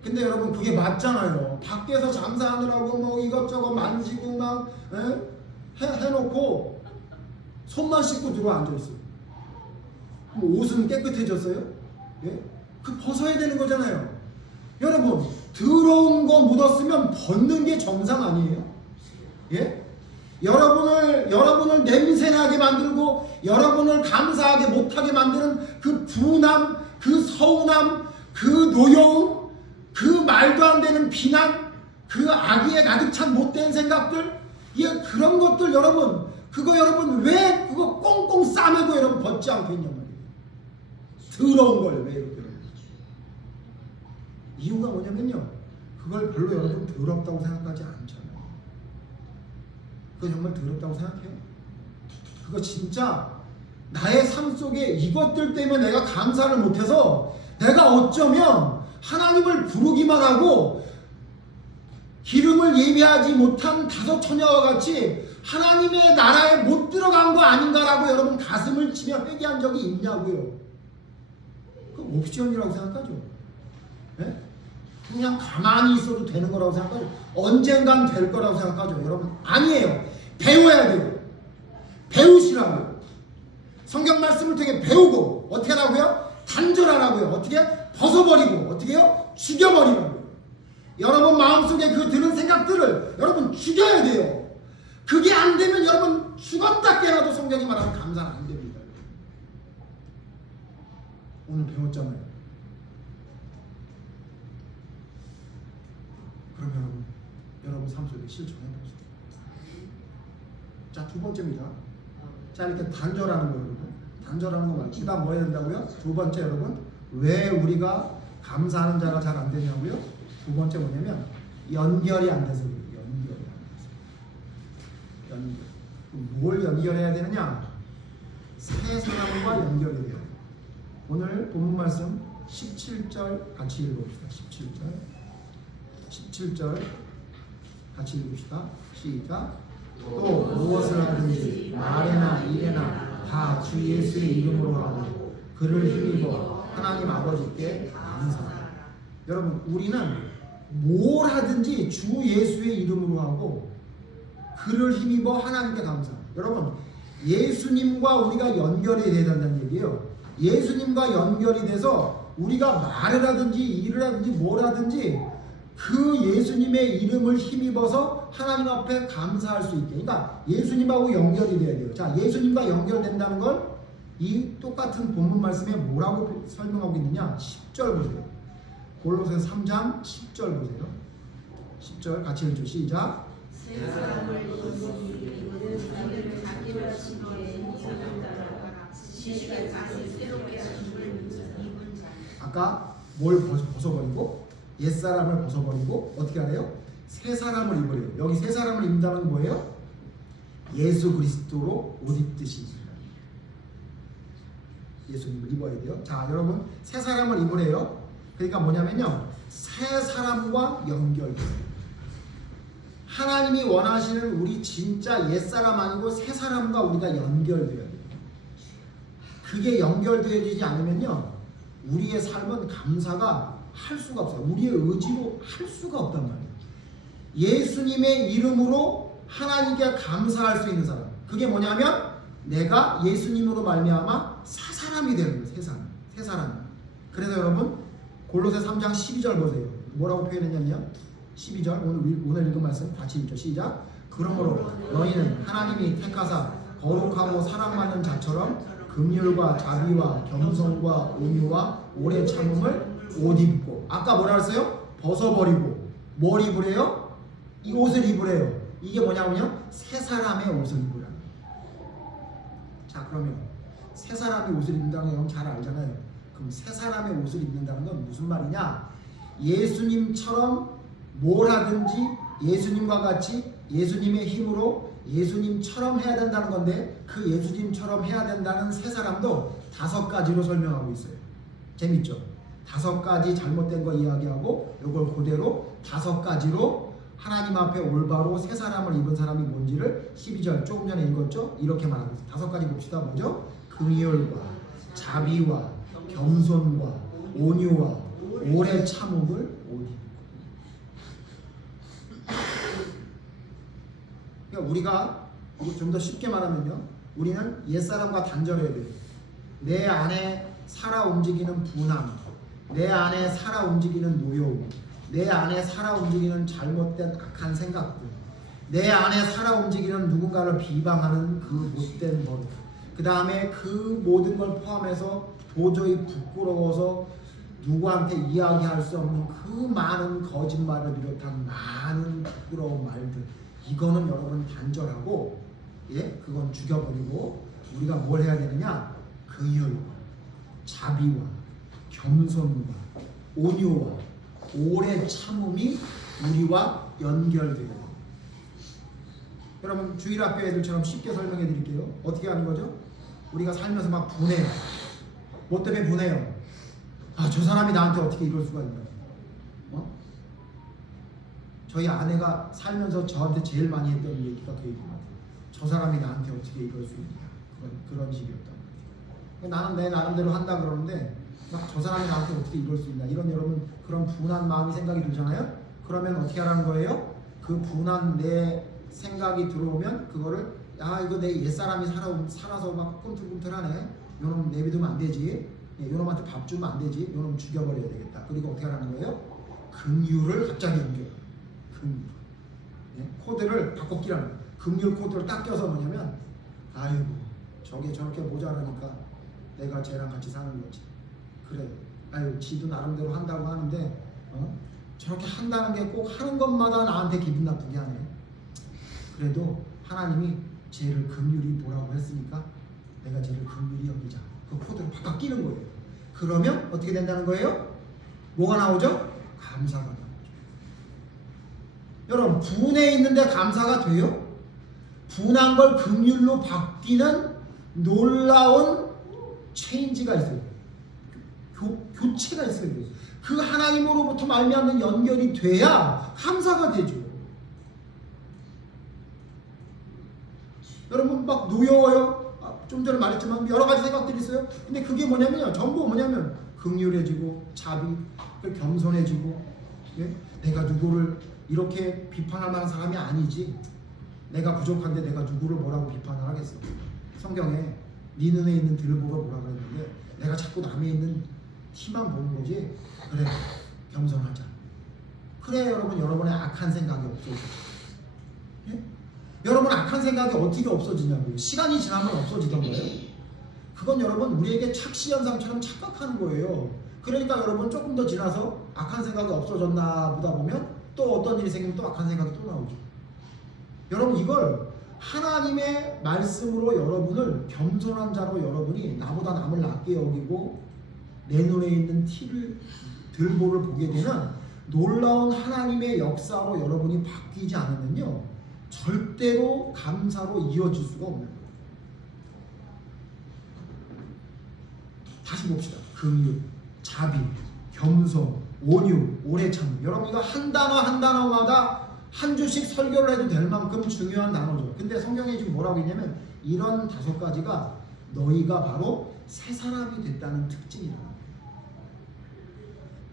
근데 여러분 그게 맞잖아요. 밖에서 장사하느라고 뭐 이것저것 만지고 막 해놓고 손만 씻고 들어 앉아있어요. 뭐 옷은 깨끗해졌어요? 예? 그 벗어야 되는 거잖아요. 여러분 더러운 거 묻었으면 벗는 게 정상 아니에요? 예? 여러분을 냄새나게 만들고 여러분을 감사하게 못하게 만드는 그 분함, 그 서운함, 그 노여움, 그 말도 안 되는 비난, 그 악의에 가득 찬 못된 생각들, 예, 그런 것들 여러분 왜 그거 꽁꽁 싸매고 여러분 벗지 않겠냔 말이에요. 더러운 걸 왜 이렇게 이유가 뭐냐면요. 그걸 별로 여러분 더럽다고 생각하지 않잖아요. 그거 정말 더럽다고 생각해요? 그거 진짜 나의 삶 속에 이것들 때문에 내가 감사를 못해서 내가 어쩌면 하나님을 부르기만 하고 기름을 예비하지 못한 다섯 처녀와 같이 하나님의 나라에 못 들어간 거 아닌가라고 여러분 가슴을 치며 회개한 적이 있냐고요. 그 옵션이라고 생각하죠. 네? 그냥 가만히 있어도 되는 거라고 생각하죠. 언젠간 될 거라고 생각하죠. 여러분 아니에요. 배워야 돼요. 배우시라고요. 성경 말씀을 되게 배우고 어떻게 하라고요? 단절하라고요. 어떻게? 벗어버리고 어떻게 해요? 죽여버리라고요. 여러분 마음속에 그 드는 생각들을 여러분 죽여야 돼요. 그게 안 되면 여러분 죽었다 깨라도 성경이 말하면 감사는 안 됩니다. 오늘 배웠잖아요. 그럼 여러분 삶 속에 실천해 보세요. 자, 두 번째입니다. 자, 이렇게 단절하는 거 여러분. 단절하는 거 말고 그다음 뭐 해야 된다고요? 두 번째 여러분 왜 우리가 감사하는 자가 잘 안 되냐고요? 두 번째 뭐냐면 연결이 안 돼서 그래요. 연결이 안 돼서. 연결. 뭘 연결해야 되느냐? 세 사람과 연결이 돼요. 오늘 본문 말씀 17절 같이 읽어봅시다. 17절 같이 읽읍시다. 시작. 또 무엇을 하든지 말이나 일이나 다 주 예수의 이름으로 하고 그를 힘입어 하나님 아버지께 감사하라. 여러분 우리는 뭘 하든지 주 예수의 이름으로 하고 그를 힘입어 하나님께 감사하라. 여러분 예수님과 우리가 연결이 돼야 된다는 얘기예요. 예수님과 연결이 돼서 우리가 말을 하든지 일을 하든지 뭘 하든지 그 예수님의 이름을 힘입어서 하나님 앞에 감사할 수 있게. 그러니까 예수님하고 연결이 돼야 돼요. 자, 예수님과 연결된다는 걸 이 똑같은 본문 말씀에 뭐라고 설명하고 있느냐? 10절 보세요. 골로새서 3장 10절 보세요. 10절 같이 읽죠. 시작. 새 사람을 입은 자기를 자기를 지키게 인사한다라. 지식의 가슴 새롭게 하심을 입은 자. 아까 뭘 벗어버리고 옛사람을 벗어버리고 어떻게 하래요? 새 사람을 입으래요. 여기 새 사람을 입는다는 건 뭐예요? 예수 그리스도로 옷 입듯이 예수님을 입어야 돼요. 자, 여러분 새 사람을 입으래요. 그러니까 뭐냐면요, 새 사람과 연결돼요. 하나님이 원하시는 우리 진짜 옛사람 아니고 새 사람과 우리가 연결돼야 돼요. 그게 연결되지 않으면요 우리의 삶은 감사가 할 수가 없어요. 우리의 의지로 할 수가 없단 말이에요. 예수님의 이름으로 하나님께 감사할 수 있는 사람, 그게 뭐냐면 내가 예수님으로 말미암아 새 사람이 되는 거예요. 새 사람. 그래서 여러분 골로새 3장 12절 보세요. 뭐라고 표현했냐면요, 12절 오늘 읽은 말씀 같이 읽죠. 시작. 그러므로 너희는 하나님이 택하사 거룩하고 사랑받는 자처럼 긍휼과 자비와 겸손과 온유와 오래 참음을 옷 입고, 아까 뭐라 했어요? 벗어버리고 뭘 입으래요? 이 옷을 입으래요. 이게 뭐냐면요, 새 사람의 옷을 입으라. 자, 그러면 새 사람의 옷을 입는다는 건 잘 알잖아요. 그럼 새 사람의 옷을 입는다는 건 무슨 말이냐? 예수님처럼 뭘 하든지 예수님과 같이 예수님의 힘으로 예수님처럼 해야 된다는 건데, 그 예수님처럼 해야 된다는 새 사람도 5가지로 설명하고 있어요. 재밌죠? 5가지 잘못된 거 이야기하고 이걸 그대로 5가지로 하나님 앞에 올바로 새 사람을 입은 사람이 뭔지를 12절 조금 전에 읽었죠? 이렇게 말하고 있어요. 5가지 봅시다. 뭐죠? 긍휼과 자비와 겸손과 온유와 오래 참음을 옷 입고. 그러니까 우리가 좀 더 쉽게 말하면요, 우리는 옛사람과 단절해야 돼요. 내 안에 살아 움직이는 분함, 내 안에 살아 움직이는 노여움, 내 안에 살아 움직이는 잘못된 악한 생각들, 내 안에 살아 움직이는 누군가를 비방하는 그 못된 버릇, 그 다음에 그 모든 걸 포함해서 도저히 부끄러워서 누구한테 이야기할 수 없는 그 많은 거짓말을 비롯한 많은 부끄러운 말들, 이거는 여러분 단절하고, 예, 그건 죽여버리고 우리가 뭘 해야 되느냐? 긍휼과 자비와 겸손과 온유와 오래 참음이 우리와 연결돼요. 여러분 주일 학교 애들처럼 쉽게 설명해 드릴게요. 어떻게 하는 거죠? 우리가 살면서 막 분해요. 뭐 때문에 분해요? 아, 저 사람이 나한테 어떻게 이럴 수가 있냐. 저희 아내가 살면서 저한테 제일 많이 했던 얘기가 그 얘기인 것 같아요. 저 사람이 나한테 어떻게 이럴 수 있냐. 그런 식이었단 말이에요. 나는 내 나름대로 한다 그러는데 막 저 사람이 나한테 어떻게 이럴 수 있냐. 이런 여러분 그런 분한 마음이 생각이 들잖아요. 그러면 어떻게 하라는 거예요? 그 분한 내 생각이 들어오면 그거를 야 이거 내 옛사람이 살아서 막 꿈틀꿈틀하네. 요놈 내비두면 안 되지. 요놈한테 밥 주면 안 되지. 요놈 죽여버려야 되겠다. 그리고 어떻게 하라는 거예요? 긍휼을 갑자기 옮겨요. 긍휼. 코드를 바꿔 끼라는 거예요. 긍휼 코드를 딱 껴서 뭐냐면 아이고 저게 저렇게 모자라니까 내가 쟤랑 같이 사는 거지. 그래. 아유 지도 나름대로 한다고 하는데 저렇게 한다는 게 꼭 하는 것마다 나한테 기분 나쁘게 하네. 그래도 하나님이 쟤를 긍휼히 보라고 했으니까 내가 쟤를 긍휼히 여기자. 그 코드를 바꿔 끼는 거예요. 그러면 어떻게 된다는 거예요? 뭐가 나오죠? 감사가 나오죠. 여러분 분해 있는데 감사가 돼요? 분한 걸 긍휼로 바뀌는 놀라운 체인지가 있어요. 교체가 있어요. 그 하나님으로부터 말미암는 연결이 돼야 감사가 되죠. 여러분 막 노여워요. 좀 전에 말했지만 여러 가지 생각들이 있어요. 근데 그게 뭐냐면요. 전부 뭐냐면 긍휼해지고 자비, 겸손해지고 내가 누구를 이렇게 비판할 만한 사람이 아니지. 내가 부족한데 내가 누구를 뭐라고 비판을 하겠어. 성경에 네 눈에 있는 들보가 뭐라고 했는데 내가 자꾸 남에 있는 티만 보는 거지. 그래 겸손하자. 그래 여러분 여러분의 악한 생각이 없어져. 여러분 악한 생각이 어떻게 없어지냐고요. 시간이 지나면 없어지던 거예요. 그건 여러분 우리에게 착시현상처럼 착각하는 거예요. 그러니까 여러분 조금 더 지나서 악한 생각이 없어졌나 보다 보면 또 어떤 일이 생기면 또 악한 생각이 또 나오죠. 여러분 이걸 하나님의 말씀으로 여러분을 겸손한 자로 여러분이 나보다 남을 낮게 여기고 내 눈에 있는 들보를 보게 되는 놀라운 하나님의 역사로 여러분이 바뀌지 않으면요 절대로 감사로 이어질 수가 없는 거예요. 다시 봅시다. 긍휼, 자비, 겸손, 온유, 오래 참음. 여러분 이거 한 단어 한 단어마다 한 주씩 설교를 해도 될 만큼 중요한 단어죠. 근데 성경에 지금 뭐라고 했냐면 이런 5가지가 너희가 바로 새 사람이 됐다는 특징이라는 거예요.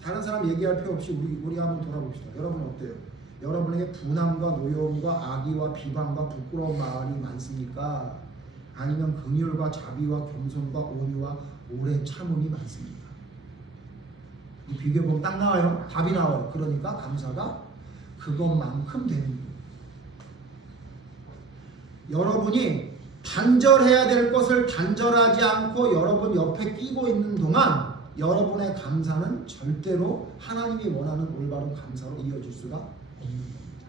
다른 사람 얘기할 필요 없이 우리 한번 돌아봅시다. 여러분 어때요? 여러분에게 분함과 노여움과 악의와 비방과 부끄러운 말이 많습니까? 아니면 긍휼과 자비와 겸손과 온유와 오래 참음이 많습니까? 이 비교해보면 딱 나와요. 답이 나와요. 그러니까 감사가 그것만큼 되는 거예요. 여러분이 단절해야 될 것을 단절하지 않고 여러분 옆에 끼고 있는 동안 여러분의 감사는 절대로 하나님이 원하는 올바른 감사로 이어질 수가 없는 겁니다.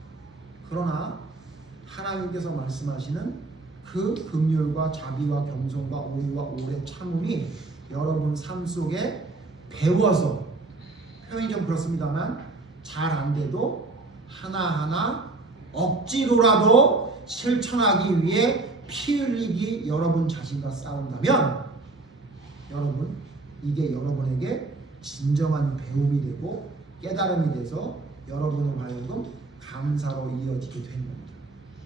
그러나 하나님께서 말씀하시는 그 긍휼과 자비와 겸손과 온유와 오래 참음이 여러분 삶 속에 배워서 표현이 좀 그렇습니다만 잘 안 돼도 하나하나 억지로라도 실천하기 위해 피 흘리기 여러분 자신과 싸운다면 여러분 이게 여러분에게 진정한 배움이 되고 깨달음이 돼서 여러분을 하여금 감사로 이어지게 되는 겁니다.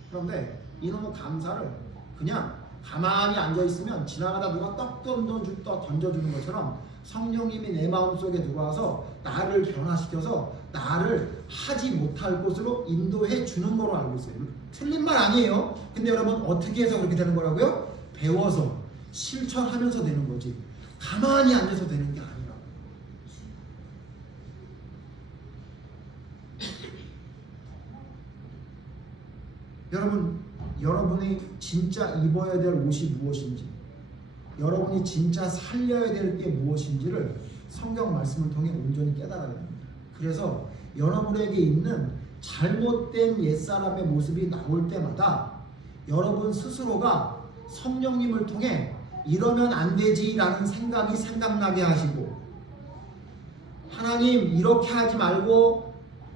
그런데 이놈의 감사를 그냥 가만히 앉아있으면 지나가다 누가 떡 던져주는 것처럼 성령님이 내 마음속에 들어와서 나를 변화시켜서 나를 하지 못할 곳으로 인도해 주는 거로 알고 있어요. 틀린 말 아니에요. 근데 여러분 어떻게 해서 그렇게 되는 거라고요? 배워서 실천하면서 되는 거지 가만히 앉아서 되는 게 아니라고. 여러분이 진짜 입어야 될 옷이 무엇인지, 여러분이 진짜 살려야 될 게 무엇인지를 성경 말씀을 통해 온전히 깨달아야 됩니다. 그래서 여러분에게 있는 잘못된 옛사람의 모습이 나올 때마다 여러분 스스로가 성령님을 통해 이러면 안 되지라는 생각이 생각나게 하시고, 하나님 이렇게 하지 말고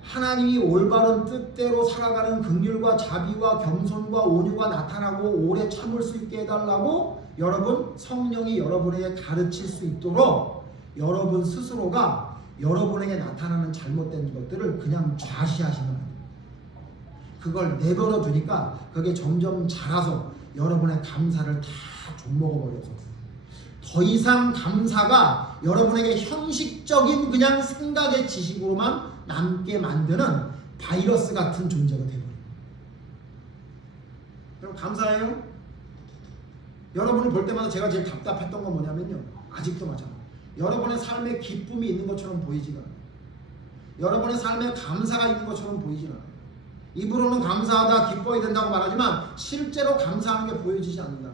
하나님이 올바른 뜻대로 살아가는 긍휼과 자비와 겸손과 온유가 나타나고 오래 참을 수 있게 해달라고 여러분 성령이 여러분에게 가르칠 수 있도록 여러분 스스로가 여러분에게 나타나는 잘못된 것들을 그냥 좌시하시면 안 돼요. 그걸 내버려 두니까 그게 점점 자라서 여러분의 감사를 다 좀먹어버려서 더 이상 감사가 여러분에게 형식적인 그냥 생각의 지식으로만 남게 만드는 바이러스 같은 존재가 되어버려요. 여러분 감사해요? 여러분을 볼 때마다 제가 제일 답답했던 건 뭐냐면요, 아직도 마찬가지예요. 여러분의 삶에 기쁨이 있는 것처럼 보이지가 않아요. 여러분의 삶에 감사가 있는 것처럼 보이지 않아요. 입으로는 감사하다, 기뻐야 된다고 말하지만 실제로 감사하는 게 보여지지 않는다.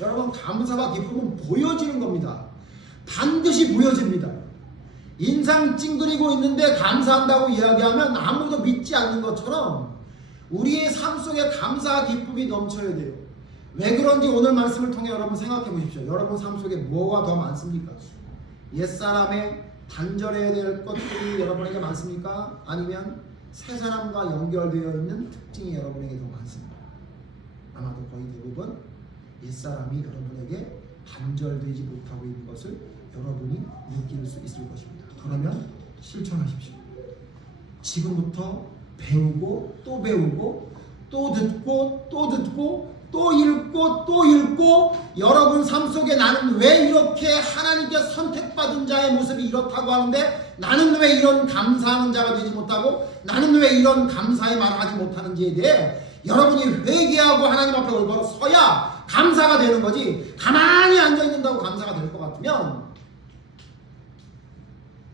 여러분 감사와 기쁨은 보여지는 겁니다. 반드시 보여집니다. 인상 찡그리고 있는데 감사한다고 이야기하면 아무도 믿지 않는 것처럼 우리의 삶 속에 감사와 기쁨이 넘쳐야 돼요. 왜 그런지 오늘 말씀을 통해 여러분 생각해 보십시오. 여러분 삶 속에 뭐가 더 많습니까? 옛사람의 단절해야 될 것들이 여러분에게 많습니까? 아니면 새 사람과 연결되어 있는 특징이 여러분에게 더 많습니다. 아마도 거의 대부분 옛사람이 여러분에게 단절되지 못하고 있는 것을 여러분이 느낄 수 있을 것입니다. 그러면 실천하십시오. 지금부터 배우고 또 배우고 또 듣고 또 듣고 또 읽고 또 읽고 여러분 삶 속에 나는 왜 이렇게 하나님께 선택받은 자의 모습이 이렇다고 하는데 나는 왜 이런 감사하는 자가 되지 못하고 나는 왜 이런 감사의 말을 하지 못하는지에 대해 여러분이 회개하고 하나님 앞에 올바로 서야 감사가 되는 거지, 가만히 앉아있는다고 감사가 될 것 같으면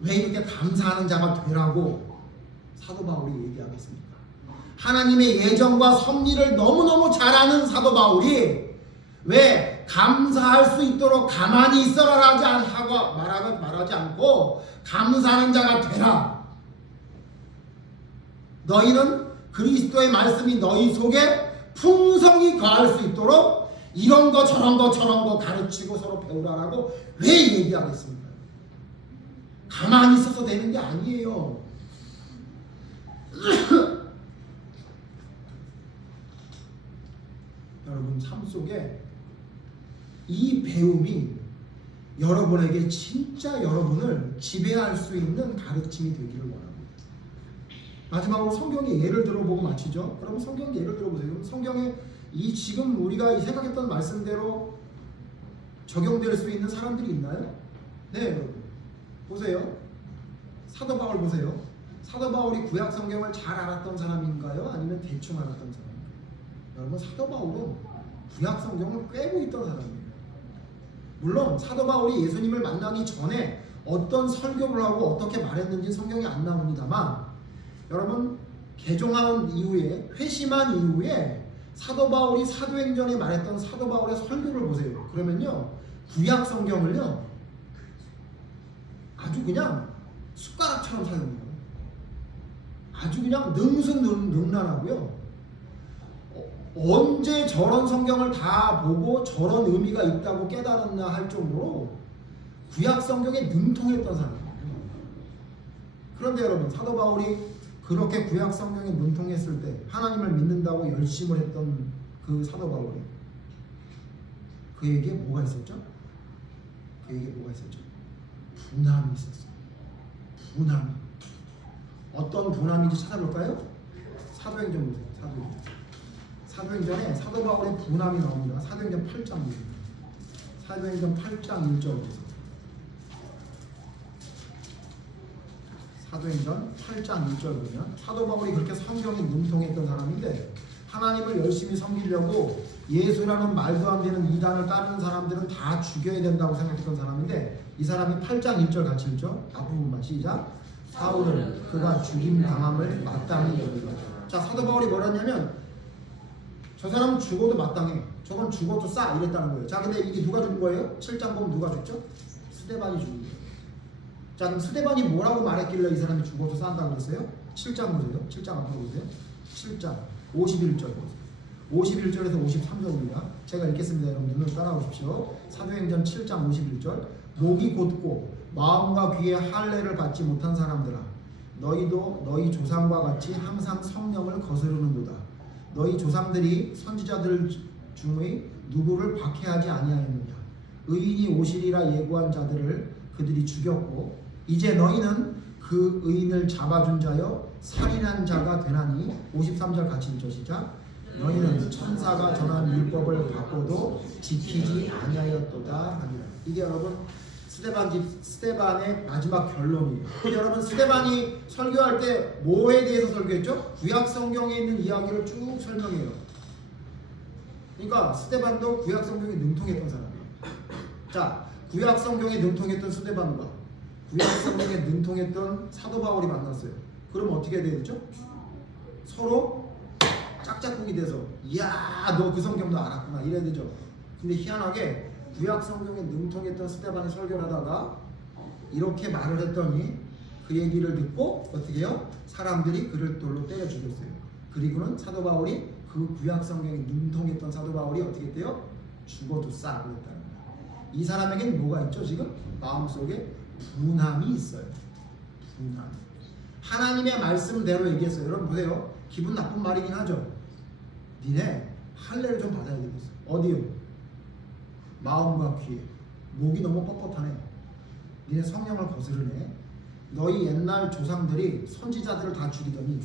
왜 이렇게 감사하는 자가 되라고 사도 바울이 얘기하겠습니까? 하나님의 예정과 섭리를 너무너무 잘 아는 사도 바울이 왜 감사할 수 있도록 가만히 있어라 하고 말하지 않고 감사하는 자가 되라. 너희는 그리스도의 말씀이 너희 속에 풍성히 거할 수 있도록 이런 거 저런 거 저런 거 가르치고 서로 배우라라고 왜 얘기하겠습니까? 가만히 있어서 되는 게 아니에요. 여러분 삶 속에 이 배움이 여러분에게 진짜 여러분을 지배할 수 있는 가르침이 되기를 원합니다. 마지막으로 성경의 예를 들어보고 마치죠. 여러분 성경의 예를 들어보세요. 성경에 이 지금 우리가 생각했던 말씀대로 적용될 수 있는 사람들이 있나요? 네, 여러분 보세요. 사도 바울 보세요. 사도 바울이 구약 성경을 잘 알았던 사람인가요? 아니면 대충 알았던 사람인가요? 여러분 사도 바울은 구약 성경을 꿰고 있던 사람이에요. 물론 사도 바울이 예수님을 만나기 전에 어떤 설교를 하고 어떻게 말했는지 성경에 안 나옵니다만 여러분 개종한 이후에 회심한 이후에 사도 바울이 사도행전에 말했던 사도 바울의 설교를 보세요. 그러면요 구약 성경을요 아주 그냥 숟가락처럼 사용해요. 아주 그냥 능수능란하고요. 언제 저런 성경을 다 보고 저런 의미가 있다고 깨달았나 할 정도로 구약 성경에 능통했던 사람이에요. 그런데 여러분 사도 바울이 그렇게 구약 성경에 능통했을 때 하나님을 믿는다고 열심을 했던 그 사도 바울이 그에게 뭐가 있었죠? 그에게 뭐가 있었죠? 분함이 있었어요. 분함. 어떤 분함인지 찾아볼까요? 사도행전 보세요. 사도행전에 사도 바울의 분함이 나옵니다. 사도행전 8장 보세요. 사도행전 8장 1절 보세요. 사도행전 8장 1절 보면 사도 바울이 그렇게 성경에 능통했던 사람인데 하나님을 열심히 섬기려고 예수라는 말도 안 되는 이단을 따르는 사람들은 다 죽여야 된다고 생각했던 사람인데 이 사람이 8장 1절 같이 읽죠? 앞부분만 시작. 사울은 그가 죽임 당함을 마땅히 여기고. 자 사도 바울이 뭐랬냐면 저 사람은 죽어도 마땅해. 저건 죽어도 싸 이랬다는 거예요. 자 근데 이게 누가 죽은 거예요? 7장 보면 누가 죽죠? 스데반이 죽은 거예요. 자 그럼 스데반이 뭐라고 말했길래 이 사람이 죽어도 싼다고 그랬어요? 7장 보세요. 7장 앞으로 보세요. 7장 51절 보세요. 51절에서 53절입니다. 제가 읽겠습니다. 여러분 눈으로 따라오십시오. 사도행전 7장 51절 목이 곧고 마음과 귀에 할례를 받지 못한 사람들아 너희도 너희 조상과 같이 항상 성령을 거스르는도다. 너희 조상들이 선지자들 중의 누구를 박해하지 아니하였느냐. 의인이 오시리라 예고한 자들을 그들이 죽였고 이제 너희는 그 의인을 잡아준 자여 살인한 자가 되나니 53절 같이 읽죠. 시작. 너희는 천사가 전한 율법을 받고도 지키지 아니하였도다 하니라. 이게 여러분 스데반의 마지막 결론이에요. 여러분 스데반이 설교할 때 뭐에 대해서 설교했죠? 구약 성경에 있는 이야기를 쭉 설명해요. 그러니까 스데반도 구약 성경에 능통했던 사람이에요. 자, 구약 성경에 능통했던 스데반과 구약 성경에 능통했던 사도 바울이 만났어요. 그럼 어떻게 돼야 되죠? 서로 짝짝꿍이 돼서 이야 너 그 성경도 알았구나 이래야 되죠. 근데 희한하게 구약 성경에 능통했던 스데반이 설교를 하다가 이렇게 말을 했더니 그 얘기를 듣고 어떻게 해요? 사람들이 그를 돌로 때려 죽였어요. 그리고는 사도 바울이 그 구약 성경에 능통했던 사도 바울이 어떻게 했대요? 죽어도 싸고 했다는 거예요. 이 사람에겐 뭐가 있죠? 지금 마음속에 분함이 있어요. 분함. 하나님의 말씀대로 얘기했어요. 여러분 보세요. 기분 나쁜 말이긴 하죠. 니네 할례를 좀 받아야 되겠어. 어디요? 마음과 귀에. 목이 너무 뻣뻣하네. 니네 성령을 거스르네. 너희 옛날 조상들이 선지자들을 다 죽이더니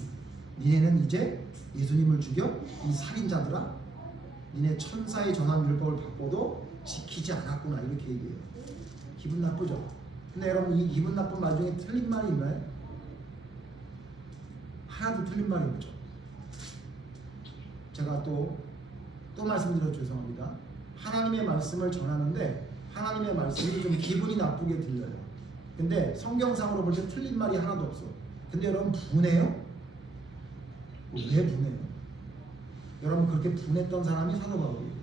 니네는 이제 예수님을 죽여? 이 살인자들아? 니네 천사의 전한 율법을 받고도 지키지 않았구나. 이렇게 얘기해요. 기분 나쁘죠? 근데 여러분 이 기분 나쁜 말 중에 틀린 말이 있나요? 하나도 틀린 말이 없죠. 제가 또 말씀드려 죄송합니다. 하나님의 말씀을 전하는데 하나님의 말씀이 좀 기분이 나쁘게 들려요. 근데 성경상으로 볼 때 틀린 말이 하나도 없어. 근데 여러분 분해요? 왜 분해요? 여러분 그렇게 분했던 사람이 사도 바울이에요.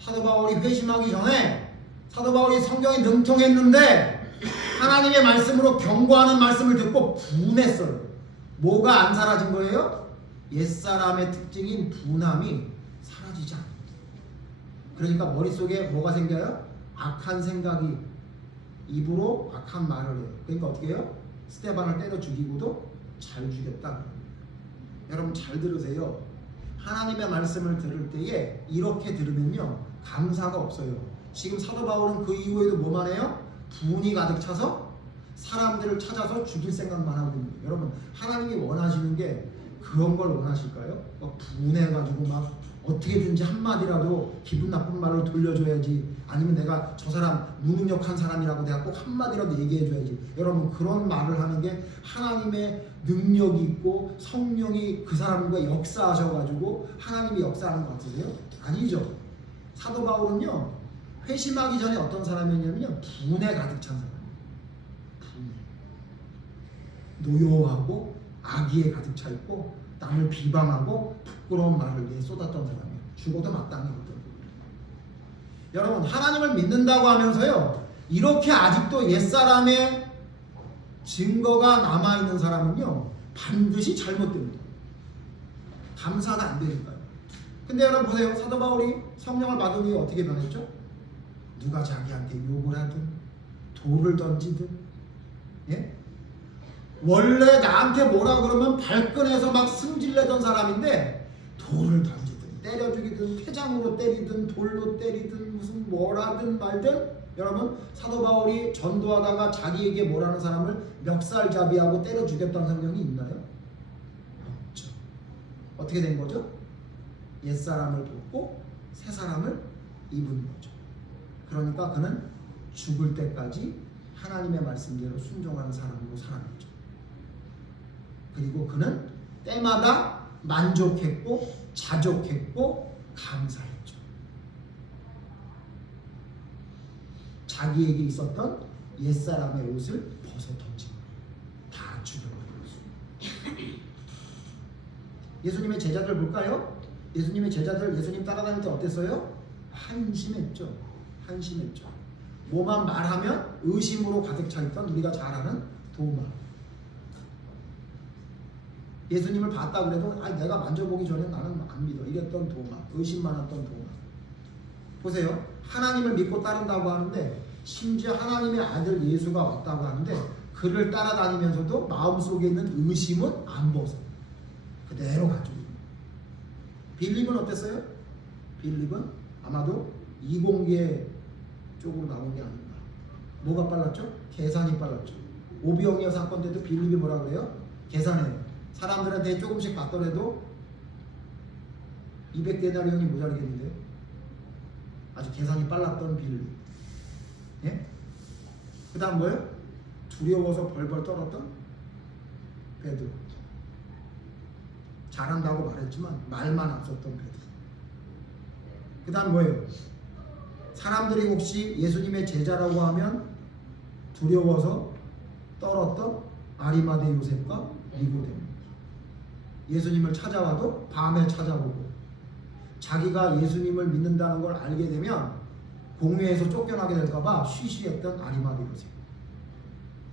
사도 바울이 회심하기 전에 사도 바울이 성경에 능통했는데 하나님의 말씀으로 경고하는 말씀을 듣고 분했어요. 뭐가 안 사라진 거예요? 옛사람의 특징인 분함이 사라지지 않아요. 그러니까 머릿속에 뭐가 생겨요? 악한 생각이 입으로 악한 말을 해요. 그러니까 어떻게 해요? 스데반을 때려 죽이고도 잘 죽였다. 여러분 잘 들으세요. 하나님의 말씀을 들을 때에 이렇게 들으면요 감사가 없어요. 지금 사도 바울은 그 이후에도 뭐만 해요? 분이 가득 차서 사람들을 찾아서 죽일 생각만 하고 있는 거예요. 여러분 하나님이 원하시는 게 그런 걸 원하실까요? 막 분해가지고 막 어떻게든지 한마디라도 기분 나쁜 말로 돌려줘야지, 아니면 내가 저 사람 무능력한 사람이라고 내가 꼭 한마디라도 얘기해줘야지. 여러분 그런 말을 하는 게 하나님의 능력이 있고 성령이 그 사람과 역사하셔가지고 하나님이 역사하는 것 같으세요? 아니죠. 사도 바울은요 회심하기 전에 어떤 사람이었냐면요 분에 가득 찬 사람이에요. 노여워하고 악의에 가득 차 있고 남을 비방하고 부끄러운 말을 쏟았던 사람이에요. 죽어도 마땅히. 여러분 하나님을 믿는다고 하면서요 이렇게 아직도 옛사람의 증거가 남아있는 사람은요 반드시 잘못됩니다. 감사가 안 되니까요. 근데 여러분 보세요. 사도 바울이 성령을 받은 후에 어떻게 변했죠? 누가 자기한테 욕을 하든 돌을 던지든, 예? 원래 나한테 뭐라 그러면 발끈해서 막 승질내던 사람인데 돌을 던지든 때려 죽이든 폐장으로 때리든 돌로 때리든 무슨 뭐라든 말든, 여러분 사도 바울이 전도하다가 자기에게 뭐라는 사람을 멱살잡이하고 때려 죽였다는 성경이 있나요? 없죠. 어떻게 된 거죠? 옛사람을 벗고 새사람을 입은 거죠. 그러니까 그는 죽을 때까지 하나님의 말씀대로 순종하는 사람으로 살아났죠. 그리고 그는 때마다 만족했고 자족했고 감사했죠. 자기에게 있었던 옛사람의 옷을 벗어 던진 거예요. 다 죽여버렸어요. 예수님의 제자들 볼까요? 예수님의 제자들 예수님 따라다닐 때 어땠어요? 한심했죠. 한심했죠. 뭐만 말하면 의심으로 가득 차 있던 우리가 잘 아는 도마. 예수님을 봤다 그래도 내가 만져보기 전에 나는 안 믿어 이랬던 도마. 의심 많았던 도마. 보세요. 하나님을 믿고 따른다고 하는데 심지어 하나님의 아들 예수가 왔다고 하는데 그를 따라다니면서도 마음속에 있는 의심은 안 벗어. 그대로 가지고. 빌립은 어땠어요? 빌립은 아마도 이공계 쪽으로 나온 게 아닌가. 뭐가 빨랐죠? 계산이 빨랐죠. 오비영리아 사건 때도 빌립이 뭐라 그래요? 계산해요. 사람들한테 조금씩 받더라도 200데나리온이 모자르겠는데 아주 계산이 빨랐던 빌립. 예? 그 다음 뭐예요? 두려워서 벌벌 떨었던 베드로. 잘한다고 말했지만 말만 앞섰던 베드로. 그 다음 뭐예요? 사람들이 혹시 예수님의 제자라고 하면 두려워서 떨었던 아리마대 요셉과 니고데모. 예수님을 찾아와도 밤에 찾아오고 자기가 예수님을 믿는다는 걸 알게 되면 공회에서 쫓겨나게 될까봐 쉬쉬했던 아리마대 요셉.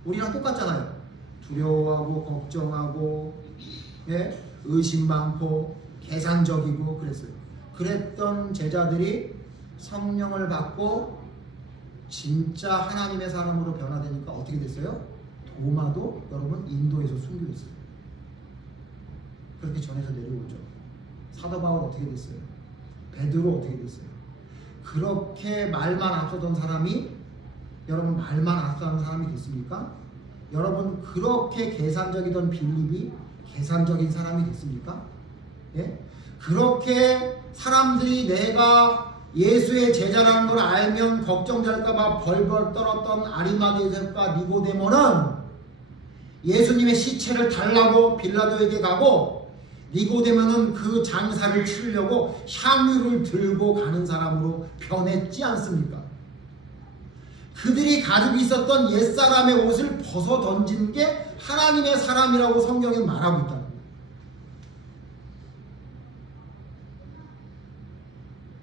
우리랑 똑같잖아요. 두려워하고 걱정하고 예? 의심 많고 계산적이고 그랬어요. 그랬던 제자들이 성령을 받고 진짜 하나님의 사람으로 변화되니까 어떻게 됐어요? 도마도 여러분 인도에서 순교했어요. 그렇게 전해서 내려오죠. 사도 바울 어떻게 됐어요? 베드로 어떻게 됐어요? 그렇게 말만 앞서던 사람이 여러분 말만 앞서는 사람이 됐습니까? 여러분 그렇게 계산적이던 빌립이 계산적인 사람이 됐습니까? 예? 그렇게 사람들이 내가 예수의 제자라는 걸 알면 걱정될까봐 벌벌 떨었던 아리마대 요셉과 니고데모는 예수님의 시체를 달라고 빌라도에게 가고 니고데모는 그 장사를 치려고 향유를 들고 가는 사람으로 변했지 않습니까? 그들이 가지고 있었던 옛사람의 옷을 벗어 던진 게 하나님의 사람이라고 성경에 말하고 있다.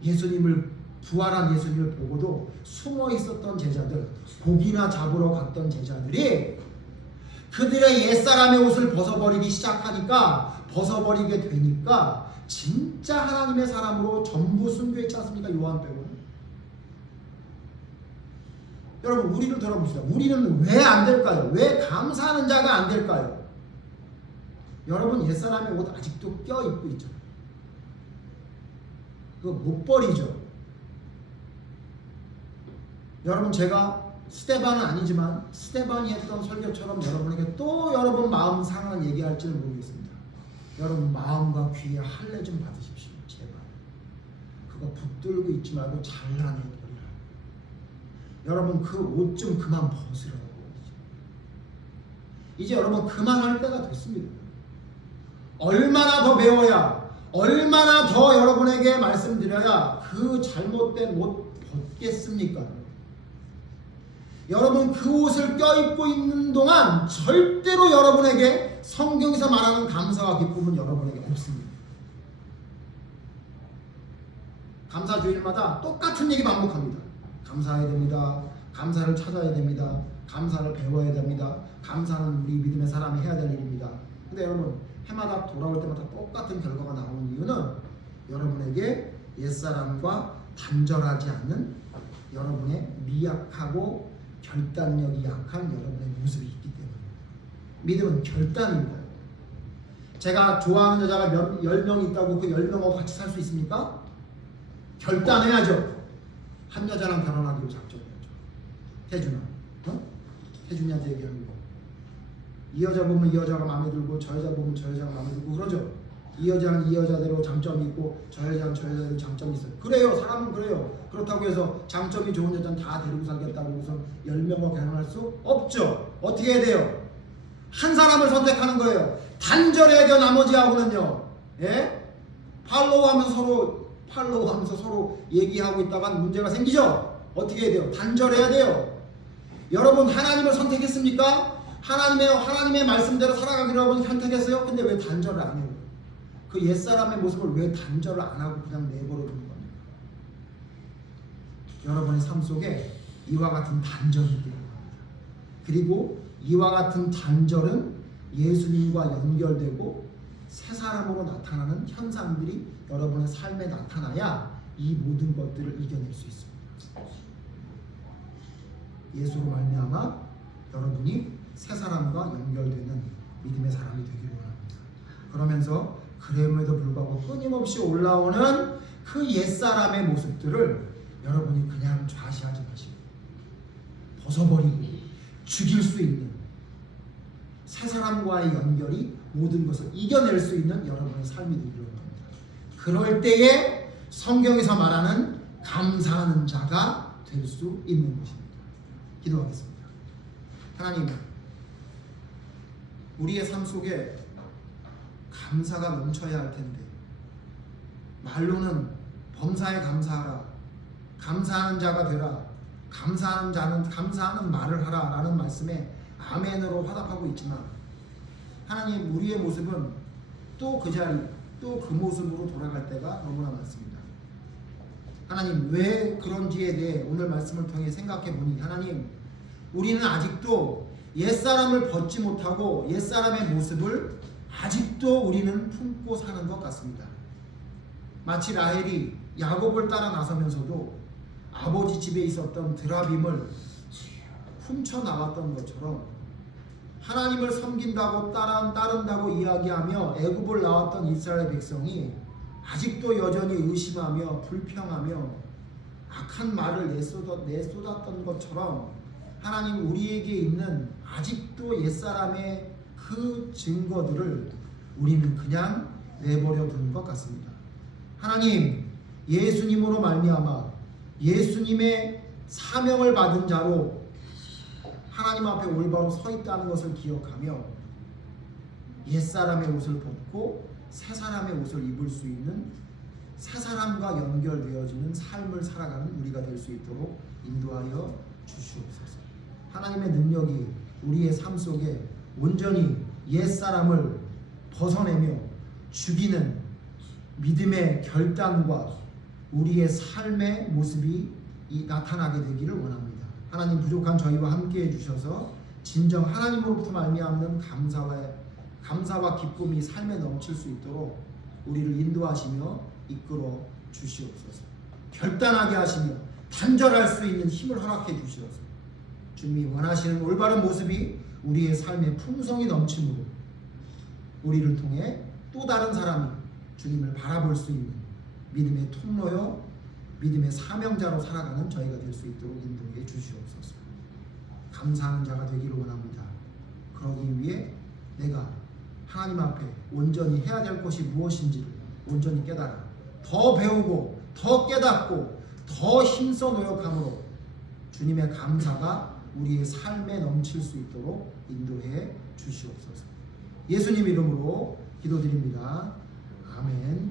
예수님을 부활한 예수님을 보고도 숨어 있었던 제자들, 고기나 잡으러 갔던 제자들이 그들의 옛사람의 옷을 벗어버리기 시작하니까 벗어버리게 되니까 진짜 하나님의 사람으로 전부 순교했지 않습니까? 요한 빼고는. 여러분 우리를 들어봅시다. 우리는 왜 안 될까요? 왜 감사하는 자가 안 될까요? 여러분 옛사람의 옷 아직도 껴입고 있잖아요. 그거 못 버리죠. 여러분 제가 스테반은 아니지만 스테반이 했던 설교처럼 여러분에게 또 여러분 마음 상한 얘기할지는 모르겠습니다. 여러분 마음과 귀에 할례 좀 받으십시오. 제발. 그거 붙들고 있지 말고 잘라내버리라. 여러분 그 옷 좀 그만 벗으라고. 이제 여러분 그만할 때가 됐습니다. 얼마나 더 배워야 얼마나 더 여러분에게 말씀드려야 그 잘못된 옷 벗겠습니까? 여러분 그 옷을 껴입고 있는 동안 절대로 여러분에게 성경에서 말하는 감사와 기쁨은 여러분에게 없습니다. 감사 주일마다 똑같은 얘기 반복합니다. 감사해야 됩니다. 감사를 찾아야 됩니다. 감사를 배워야 됩니다. 감사는 우리 믿음의 사람이 해야 될 일입니다. 근데 여러분 해마다 돌아올 때마다 똑같은 결과가 나오는 이유는 여러분에게 옛사람과 단절하지 않는 여러분의 미약하고 결단력이 약한 여러분의 모습이 있기 때문입니다. 믿음은 결단입니다. 제가 좋아하는 여자가 10명 있다고 그 10명하고 같이 살 수 있습니까? 결단해야죠. 한 여자랑 결혼하기로 작정해야죠. 태준아, 태준이한테 얘기하는 거. 이 여자 보면 이 여자가 마음에 들고 저 여자 보면 저 여자가 마음에 들고 그러죠. 이 여자는 이 여자대로 장점이 있고 저 여자는 저 여자대로 장점이 있어요. 그래요. 사람은 그래요. 그렇다고 해서 장점이 좋은 여자는 다 데리고 살겠다고 해서 10명과 결혼할 수 없죠. 어떻게 해야 돼요? 한 사람을 선택하는 거예요. 단절해야 돼요. 나머지하고는요. 예? 팔로우하면서 서로 얘기하고 있다간 문제가 생기죠. 어떻게 해야 돼요? 단절해야 돼요. 여러분 하나님을 선택했습니까? 하나님의 말씀대로 살아가기로 여러분 선택했어요? 근데 왜 단절을 안 해요? 그 옛사람의 모습을 왜 단절을 안 하고 그냥 내버려 두는 겁니까? 여러분의 삶 속에 이와 같은 단절이 있기를 바랍니다. 그리고 이와 같은 단절은 예수님과 연결되고 새 사람으로 나타나는 현상들이 여러분의 삶에 나타나야 이 모든 것들을 이겨낼 수 있습니다. 예수로 말미암아 여러분이 새 사람과 연결되는 믿음의 사람이 되기를 원합니다. 그러면서 그럼에도 불구하고 끊임없이 올라오는 그 옛사람의 모습들을 여러분이 그냥 좌시하지 마시고 벗어버리고 죽일 수 있는 새 사람과의 연결이 모든 것을 이겨낼 수 있는 여러분의 삶이 되기를 원합니다. 그럴 때에 성경에서 말하는 감사하는 자가 될 수 있는 것입니다. 기도하겠습니다. 하나님, 우리의 삶 속에 감사가 넘쳐야 할 텐데 말로는 범사에 감사하라, 감사하는 자가 되라, 감사하는 자는 감사하는 말을 하라 라는 말씀에 아멘으로 화답하고 있지만 하나님, 우리의 모습은 또 그 자리, 또 그 모습으로 돌아갈 때가 너무나 많습니다. 하나님, 왜 그런지에 대해 오늘 말씀을 통해 생각해 보니 하나님, 우리는 아직도 옛사람을 벗지 못하고 옛사람의 모습을 아직도 우리는 품고 사는 것 같습니다. 마치 라헬이 야곱을 따라 나서면서도 아버지 집에 있었던 드라빔을 훔쳐 나왔던 것처럼 하나님을 섬긴다고 따른다고 이야기하며 애굽을 나왔던 이스라엘 백성이 아직도 여전히 의심하며 불평하며 악한 말을 내쏟았던 것처럼 하나님, 우리에게 있는 아직도 옛사람의 그 증거들을 우리는 그냥 내버려 두는 것 같습니다. 하나님, 예수님으로 말미암아 예수님의 사명을 받은 자로 하나님 앞에 올바로 서 있다는 것을 기억하며 옛사람의 옷을 벗고 새사람의 옷을 입을 수 있는 새사람과 연결되어지는 삶을 살아가는 우리가 될 수 있도록 인도하여 주시옵소서. 하나님의 능력이 우리의 삶 속에 온전히 옛사람을 벗어내며 죽이는 믿음의 결단과 우리의 삶의 모습이 나타나게 되기를 원합니다. 하나님, 부족한 저희와 함께 해주셔서 진정 하나님으로부터 말미암는 감사와 기쁨이 삶에 넘칠 수 있도록 우리를 인도하시며 이끌어 주시옵소서. 결단하게 하시며 단절할 수 있는 힘을 허락해 주시옵소서. 주님이 원하시는 올바른 모습이 우리의 삶의 풍성이 넘침으로 우리를 통해 또 다른 사람이 주님을 바라볼 수 있는 믿음의 통로요, 믿음의 사명자로 살아가는 저희가 될 수 있도록 인도해 주시옵소서. 감사하는 자가 되기를 원합니다. 그러기 위해 내가 하나님 앞에 온전히 해야 될 것이 무엇인지를 온전히 깨달아 더 배우고 더 깨닫고 더 힘써 노력함으로 주님의 감사가 우리의 삶에 넘칠 수 있도록 인도해 주시옵소서. 예수님 이름으로 기도드립니다. 아멘.